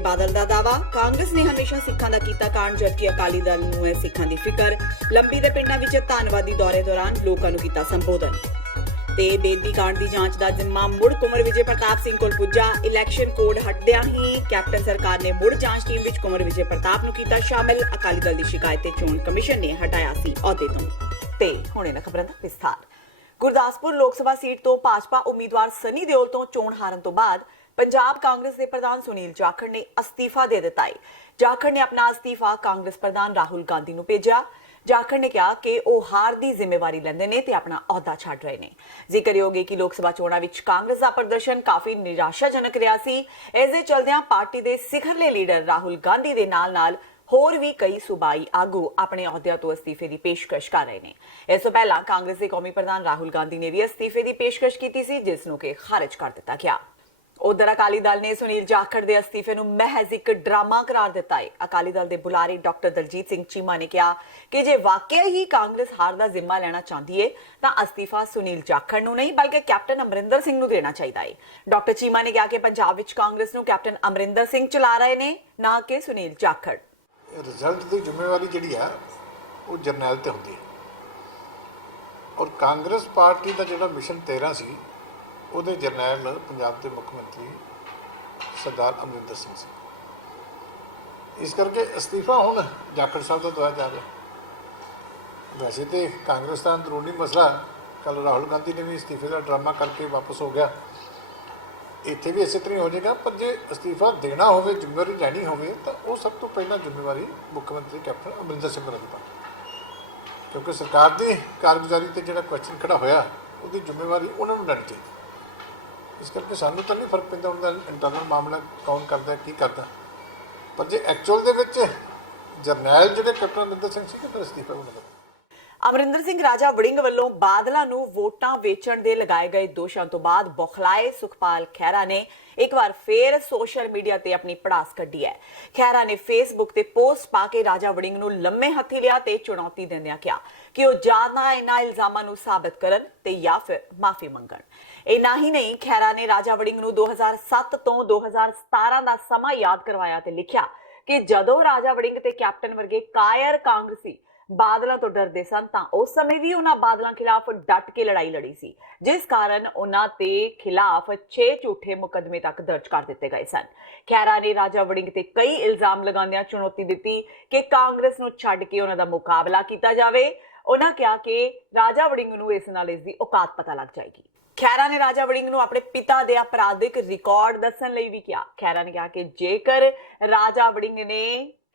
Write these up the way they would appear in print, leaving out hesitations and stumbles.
बादल का दावा कांग्रेस ने हमेशा सिखां दा कीता कांड जबकि अकाली दल नूं है सिखां दी फिकर। लंबी दे पिंडां विच धन्नवादी दौरे दौरान लोकां नूं कीता संबोधन। ते बेदी कांड दी जांच दा जिम्मा मुड़ कुंवर विजय प्रताप सिंह कोल पुज्जा। इलैक्शन कोड हटदियां ही कैप्टन सरकार ने मुड़ जांच टीम विच कुंवर विजय प्रताप नूं कीता शामिल। अकाली दल दी शिकायत ते चोण कमिशन ने हटाया सी अहुदे तों। ते हुण इन्हां खबरां दा विस्तार। गुरदासपुर लोक सभा सीट तो भाजपा उम्मीदवार सनी देओल तो चोण हारन तो बाद पंजाब कांग्रेस के प्रधान सुनील जाखड़ ने अस्तीफा दे दिता है। जाखड़ ने अपना अस्तीफा कांग्रेस प्रधान राहुल गांधी नूं भेजिया। जाखड़ ने कहा कि वह हार की जिम्मेवारी लेंदे ने ते अपना अहुदा छड्ड रहे ने। जिक्रयोग है कि लोक सभा चोणां विच कांग्रेस का प्रदर्शन काफी निराशाजनक रहा सी। इस दे चलदियां पार्टी के सिखरले लीडर राहुल गांधी दे नाल होर भी कई सूबाई आगू अपने अहुदिਆਂ तो अस्तीफे की पेशकश कर रहे हैं। इस तो पहला कांग्रेस के कौमी प्रधान राहुल गांधी ने भी अस्तीफे की पेशकश की सी जिसनों के खारिज कर दिता गया। उधर अकाली दल ने सुनील जाखड़ के अस्तीफे नूं महज एक ड्रामा करार दिता है। अकाली दल के बुलारे डॉक्टर दलजीत सिंह चीमा ने कहा कि जे वाकई ही कांग्रेस हार का जिम्मा लेना चाहती है तो अस्तीफा सुनील जाखड़ नूं नहीं बल्कि कैप्टन अमरिंदर सिंह नूं देना चाहिए है। डॉक्टर चीमा ने कहा कि पंजाब विच कांग्रेस नूं कैप्टन अमरिंदर सिंह चला रहे ने ना कि सुनील जाखड़। रिजल्ट की जिम्मेवारी जी है वो जरनैल ते होंदी है और कांग्रेस पार्टी का जो मिशन 13 सी ਉਹਦੇ जरनैल पंजाब के मुख्यमंत्री सरदार अमरिंदर सिंह सी। इस करके अस्तीफा हुण जाखड़ साहब का दवाया जा रहा। वैसे तो कांग्रेस का अंदरूनी मसला कल राहुल गांधी ने भी अस्तीफे का ड्रामा करके वापस हो गया, इत्थे भी इसे तरह हो जाएगा। पर जे अस्तीफा देना हो जिम्मेवारी लैनी हो तो वो सब तो पहला जिम्मेवारी मुख्यमंत्री कैप्टन अमरिंदर सिंह रखी पा, क्योंकि सरकार की कारगुजारी से जो क्वेश्चन खड़ा होया उसकी जिम्मेवारी उन्होंने लैनी चाहिए। इस करके सानू तो नहीं फर्क पैंदा उनका इंटरनल मामला कौन करता की करता, पर जे एक्चुअल दे जरनैल जो कैप्टन अमरिंदर सिंह से फिर अस्तीफा उन्होंने। अमरिंदर सिंह राजा वड़िंग वालों बादलों नूं वोटां वेचण दे लगाए गए दोषां तो बाद बौखलाए सुखपाल खैरा ने एक बार फिर सोशल मीडिया ते अपनी पड़ास कड्ढी है। खैरा ने फेसबुक ते पोस्ट पा के राजा वड़िंग नूं लम्मे हत्थी लिया ते चुनौती देंदियां कहा कि वह जां इन्हां इल्जामां नूं साबित करन ते या फिर माफी मंगण। इन्ना ही नहीं, खैरा ने राजा वड़िंग नूं 2007 तो 2017 का समा याद करवाया ते लिखिया कि जदों राजा वड़िंग ते कैप्टन वर्गे कायर कांग्रेसी बादलों तो डरते सन तां उस समय भी उन्हां बादलों खिलाफ डट के लड़ाई लड़ी सी, जिस कारण उन्हां ते खिलाफ 6 झूठे मुकदमे तक दर्ज कर दिते गए सन। खैरा ने राजा वड़िंग ते कई इल्जाम लगांदियां चुनौती दी कि कांग्रेस नूं छड्ड के उन्हां दा मुकाबला कीता जावे। उन्हां कहा कि राजा वड़िंग नूं इस नाल इस दी औकात पता लग जाएगी। खैरा ने राजा वड़िंग नूं अपने पिता दे अपराधिक रिकॉर्ड दस्सण लई भी कहा। खैरा ने कहा कि जेकर राजा वड़िंग ने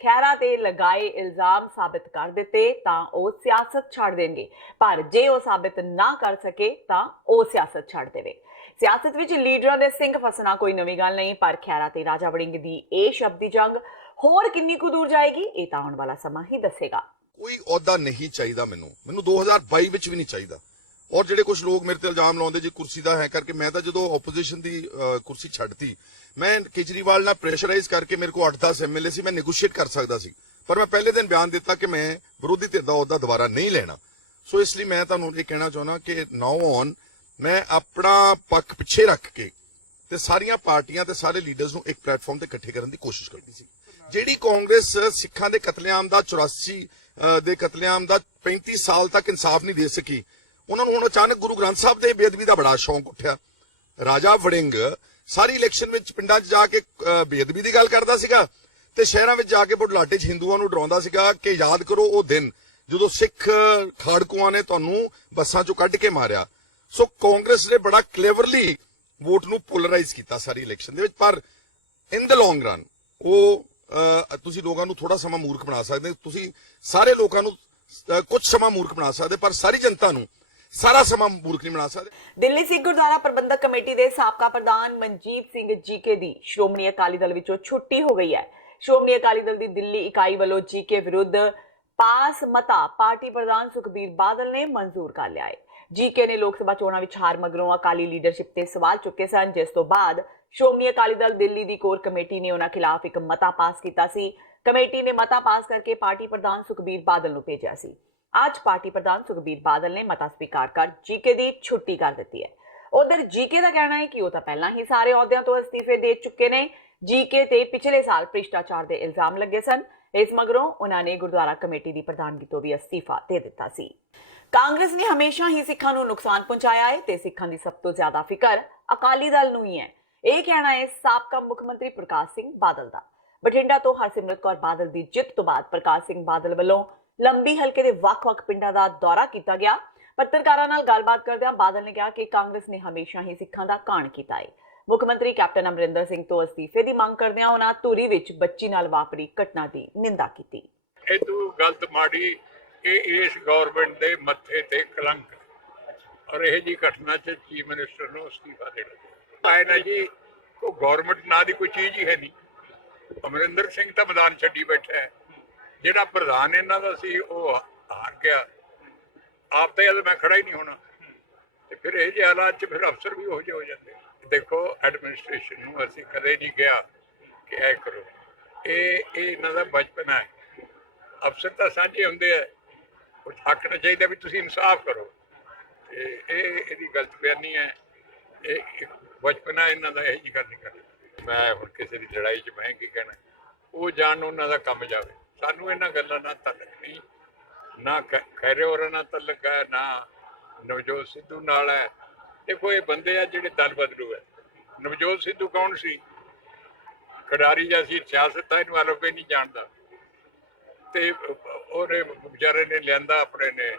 खैरा ते लगाए इल्जाम साबित कर दिते तां ओह सियासत छड्ड देंगे, पर जे ओह साबित ना कर सके तां ओह सियासत छड्ड देवे। सियासत विच लीडरां दे सिंह फसना कोई नवीं गल नहीं, पर खैरा ते राजा वड़िंग दी इह शब्दी जंग होर किन्नी कुछ दूर जाएगी इह तां आउण वाला समा ही दस्सेगा। कोई अहुदा नहीं चाहिए मैनू 2022 विच भी नहीं चाहिए। और ਜਿਹੜੇ कुछ लोग मेरे ते इल्जाम लाउंदे जी कुर्सी दा है करके, मैं तो जो ओपोजिशन की कुर्सी छड्डती, मैं केजरीवाल नाल प्रेशराइज करके मेरे को 8-10 MLA सी, मैं नेगोशिएट कर सकता सी, पर मैं पहले दिन बयान दिता कि मैं विरोधी धिर दा अहुदा दोबारा नहीं लेना। सो इसलिए मैं तुहानूं ये कहना चाहना कि नाउ ऑन मैं अपना पक्ष पिछे रख के ते सारियां पार्टियां ते सारे लीडर्स नूं एक प्लेटफॉर्म ते इकट्ठे करन दी कोशिश करनी सी। ਜਿਹੜੀ कांग्रेस सिखां दे कतलेआम दा 84 ਦੇ ਕਤਲੇਆਮ ਦਾ 35 ਸਾਲ ਤੱਕ ਇਨਸਾਫ ਨਹੀਂ ਦੇ ਸਕੀ, ਉਹਨਾਂ ਨੂੰ ਹੁਣ ਅਚਾਨਕ ਗੁਰੂ ਗ੍ਰੰਥ ਸਾਹਿਬ ਦੇ ਬੇਅਦਬੀ ਦਾ ਬੜਾ ਸ਼ੌਂਕ ਉੱਠਿਆ। ਰਾਜਾ ਵੜਿੰਗ ਸਾਰੀ ਇਲੈਕਸ਼ਨ ਵਿੱਚ ਪਿੰਡਾਂ 'ਚ ਜਾ ਕੇ ਬੇਅਦਬੀ ਦੀ ਗੱਲ ਕਰਦਾ ਸੀਗਾ ਤੇ ਸ਼ਹਿਰਾਂ ਵਿੱਚ ਜਾ ਕੇ ਬੁਢਲਾਟੇ 'ਚ ਹਿੰਦੂਆਂ ਨੂੰ ਡਰਾਉਂਦਾ ਸੀਗਾ ਕਿ ਯਾਦ ਕਰੋ ਉਹ ਦਿਨ ਜਦੋਂ ਸਿੱਖ ਖਾੜਕੂਆਂ ਨੇ ਤੁਹਾਨੂੰ ਬੱਸਾਂ 'ਚੋਂ ਕੱਢ ਕੇ ਮਾਰਿਆ। ਸੋ ਕਾਂਗਰਸ ਨੇ ਬੜਾ ਕਲੇਵਰਲੀ ਵੋਟ ਨੂੰ ਪੋਲਰਾਈਜ਼ ਕੀਤਾ ਸਾਰੀ ਇਲੈਕਸ਼ਨ ਦੇ ਵਿੱਚ, ਪਰ ਇਨ ਦ ਲੌਂਗ ਰਨ ਉਹ ਤੁਸੀਂ ਲੋਕਾਂ ਨੂੰ ਥੋੜਾ ਸਮਾਂ ਮੂਰਖ ਬਣਾ ਸਕਦੇ, ਤੁਸੀਂ ਸਾਰੇ ਲੋਕਾਂ ਨੂੰ ਕੁਝ ਸਮਾਂ ਮੂਰਖ ਬਣਾ ਸਕਦੇ, ਪਰ ਸਾਰੀ ਜਨਤਾ ਨੂੰ ਸਾਰਾ ਸਮਾਂ ਮੂਰਖ ਨਹੀਂ ਬਣਾ ਸਕਦੇ। ਦਿੱਲੀ ਸਿੱਖ ਗੁਰਦੁਆਰਾ ਪ੍ਰਬੰਧਕ ਕਮੇਟੀ ਦੇ ਸਾਬਕਾ ਪ੍ਰਧਾਨ ਮਨਜੀਤ ਸਿੰਘ ਜੀਕੇ ਦੀ ਸ਼੍ਰੋਮਣੀ ਅਕਾਲੀ ਦਲ ਵਿੱਚੋਂ ਛੁੱਟੀ ਹੋ ਗਈ ਹੈ। ਸ਼੍ਰੋਮਣੀ ਅਕਾਲੀ ਦਲ ਦੀ ਦਿੱਲੀ ਇਕਾਈ ਵੱਲੋਂ ਜੀਕੇ ਵਿਰੁੱਧ ਪਾਸ ਮਤਾ ਪਾਰਟੀ ਪ੍ਰਧਾਨ ਸੁਖਬੀਰ ਬਾਦਲ ਨੇ ਮਨਜ਼ੂਰ ਕਰ ਲਿਆ ਹੈ। ਜੀਕੇ ਨੇ ਲੋਕ ਸਭਾ ਚੋਣਾਂ ਵਿੱਚ ਹਾਰ ਮਗਰੋਂ ਅਕਾਲੀ ਲੀਡਰਸ਼ਿਪ ਤੇ ਸਵਾਲ ਚੁੱਕੇ ਸਨ, ਜਿਸ ਤੋਂ ਬਾਅਦ ਸ਼੍ਰੋਮਣੀ ਅਕਾਲੀ ਦਲ ਦਿੱਲੀ ਦੀ ਕੋਰ ਕਮੇਟੀ ਨੇ ਉਹਨਾਂ ਖਿਲਾਫ ਇੱਕ ਮਤਾ ਪਾਸ ਕੀਤਾ ਸੀ। ਕਮੇਟੀ ਨੇ ਮਤਾ ਪਾਸ ਕਰਕੇ ਪਾਰਟੀ ਪ੍ਰਧਾਨ ਸੁਖਬੀਰ ਬਾਦਲ ਨੂੰ ਭੇਜਿਆ ਸੀ। ਅੱਜ ਪਾर्टी प्रधान सुखबीर बादल ने मता स्वीकार कर जीके की छुट्टी कर दी है। उधर जीके का कहना है कि वह तो पहला ही सारे अहुदियां तो अस्तीफे दे चुके ने ਜੀਕੇ ਤੇ ਪਿਛਲੇ ਸਾਲ ਭ੍ਰਿਸ਼ਟਾਚਾਰ ਦੇ ਇਲਜ਼ਾਮ ਲੱਗੇ ਸਨ। ਇਸ ਮਗਰੋਂ ਉਹਨਾਂ ਨੇ ਗੁਰਦੁਆਰਾ ਕਮੇਟੀ ਦੀ ਪ੍ਰਧਾਨਗੀ ਤੋਂ ਵੀ ਅਸਤੀਫਾ ਦੇ ਦਿੱਤਾ ਸੀ। ਕਾਂਗਰਸ ਨੇ ਹਮੇਸ਼ਾ ਹੀ ਸਿੱਖਾਂ ਨੂੰ ਨੁਕਸਾਨ ਪਹੁੰਚਾਇਆ ਹੈ ਤੇ ਸਿੱਖਾਂ ਦੀ ਸਭ ਤੋਂ ਜ਼ਿਆਦਾ ਫਿਕਰ ਅਕਾਲੀ ਦਲ ਨੂੰ ਹੀ ਹੈ। ਇਹ ਕਹਿਣਾ ਹੈ ਸਾਬਕਾ ਮੁੱਖ ਮੰਤਰੀ ਪ੍ਰਕਾਸ਼ ਸਿੰਘ ਬਾਦਲ ਦਾ। ਬਠਿੰਡਾ ਤੋਂ ਹਰਸਿਮਰਤ ਕੌਰ ਬਾਦਲ ਦੀ ਜਿੱਤ ਤੋਂ ਬਾਅਦ ਪ੍ਰਕਾਸ਼ ਸਿੰਘ ਬਾਦਲ ਵੱਲੋਂ ਲੰਬੀ ਹਲਕੇ ਦੇ ਵੱਖ-ਵੱਖ ਪਿੰਡਾਂ ਦਾ ਦੌਰਾ ਕੀਤਾ ਗਿਆ। ਪੱਤਰਕਾਰਾਂ ਨਾਲ ਗੱਲਬਾਤ ਕਰਦਿਆਂ ਬਾਦਲ ਨੇ ਕਿਹਾ ਕਿ ਕਾਂਗਰਸ ਨੇ ਹਮੇਸ਼ਾ ਹੀ ਸਿੱਖਾਂ ਦਾ ਘਾਣ ਕੀਤਾ ਹੈ। ਮੁੱਖ ਮੰਤਰੀ ਕੈਪਟਨ ਅਮਰਿੰਦਰ ਸਿੰਘ ਤੋਂ ਅਸਤੀਫੇ ਦੀ ਮੰਗ ਕਰਦਿਆਂ ਉਹਨਾਂ ਧੂਰੀ ਵਿੱਚ ਬੱਚੀ ਨਾਲ ਵਾਪਰੀ ਘਟਨਾ ਦੀ ਨਿੰਦਾ ਕੀਤੀ। ਇਹ ਤੂੰ ਗਲਤ ਮਾੜੀ ਇਹ ਇਸ ਗਵਰਨਮੈਂਟ ਦੇ ਮੱਥੇ ਤੇ ਕਲੰਕ ਔਰ ਇਹ ਜੀ ਘਟਨਾ 'ਚ ਚੀਫ ਮਿਨਿਸਟਰ ਨੂੰ ਅਸਤੀਫਾ ਦੇਣਾ ਆਏ ਨਾ ਜੀ। ਕੋਈ ਗਵਰਨਮੈਂਟ ਨਾਂ ਦੀ ਕੋਈ ਚੀਜ਼ ਹੀ ਹੈ ਨਹੀਂ। ਅਮਰਿੰਦਰ ਸਿੰਘ ਤਾਂ ਮੈਦਾਨ ਛੱਡੀ ਬੈਠਾ ਹੈ। ਜਿਹੜਾ ਪ੍ਰਧਾਨ ਇਹਨਾਂ ਦਾ ਸੀ ਉਹ ਹਾਰ ਗਿਆ। ਆਪ ਤਾਂ ਮੈਂ ਖੜਾ ਹੀ ਨਹੀਂ ਹੋਣਾ ਤੇ ਫਿਰ ਇਹ ਜਿਹੇ ਹਾਲਾਤ 'ਚ ਫਿਰ ਅਫਸਰ ਵੀ ਉਹੋ ਜਿਹੇ ਹੋ ਜਾਂਦੇ। ਦੇਖੋ ਐਡਮਿਨਿਸਟ੍ਰੇਸ਼ਨ ਨੂੰ ਅਸੀਂ ਕਦੇ ਨਹੀਂ ਕਿਹਾ ਕਿ ਇਹ ਕਰੋ। ਇਹ ਇਹਨਾਂ ਦਾ ਬਚਪਨ ਹੈ। ਅਫਸਰ ਤਾਂ ਸਾਂਝੇ ਹੁੰਦੇ ਆ। ਕੁਝ ਆਖਣਾ ਚਾਹੀਦਾ ਵੀ ਤੁਸੀਂ ਇਨਸਾਫ ਕਰੋ। ਇਹਦੀ ਗਲਤ ਬਿਆਨੀ ਹੈ। ਇਹ ਬਚਪਨਾ ਇਹਨਾਂ ਦਾ ਇਹ ਜਿਹੀ ਗੱਲ ਨਹੀਂ ਕਰਨੀ। ਮੈਂ ਹੁਣ ਕਿਸੇ ਦੀ ਲੜਾਈ 'ਚ ਮੈਂ ਕੀ ਕਹਿਣਾ, ਉਹ ਜਾਣ ਉਹਨਾਂ ਦਾ ਕੰਮ ਜਾਵੇ। ਸਾਨੂੰ ਇਹਨਾਂ ਗੱਲਾਂ ਨਾਲ ਤਾਲੁਕ ਨਹੀਂ, ਨਾ ਖੈਰੇ ਹੋਰਾਂ ਨਾਲ ਤਾਲੁਕ ਹੈ, ਨਾ ਨਵਜੋਤ ਸਿੱਧੂ ਨਾਲ ਹੈ। ਦੇਖੋ ਇਹ ਬੰਦੇ ਆ ਜਿਹੜੇ ਦਲ ਬਦਲੂ ਹੈ। ਨਵਜੋਤ ਸਿੱਧੂ ਕੌਣ ਸੀ? ਖਿਡਾਰੀ ਜਾਂ ਸੀ, ਸਿਆਸਤ ਤਾਂ ਇਹਨੂੰ ਆਲੋਪੇ ਨਹੀਂ ਜਾਣਦਾ ਤੇ ਉਹਨੇ ਵਿਚਾਰੇ ਨੇ ਲਿਆਂਦਾ ਆਪਣੇ ਨੇ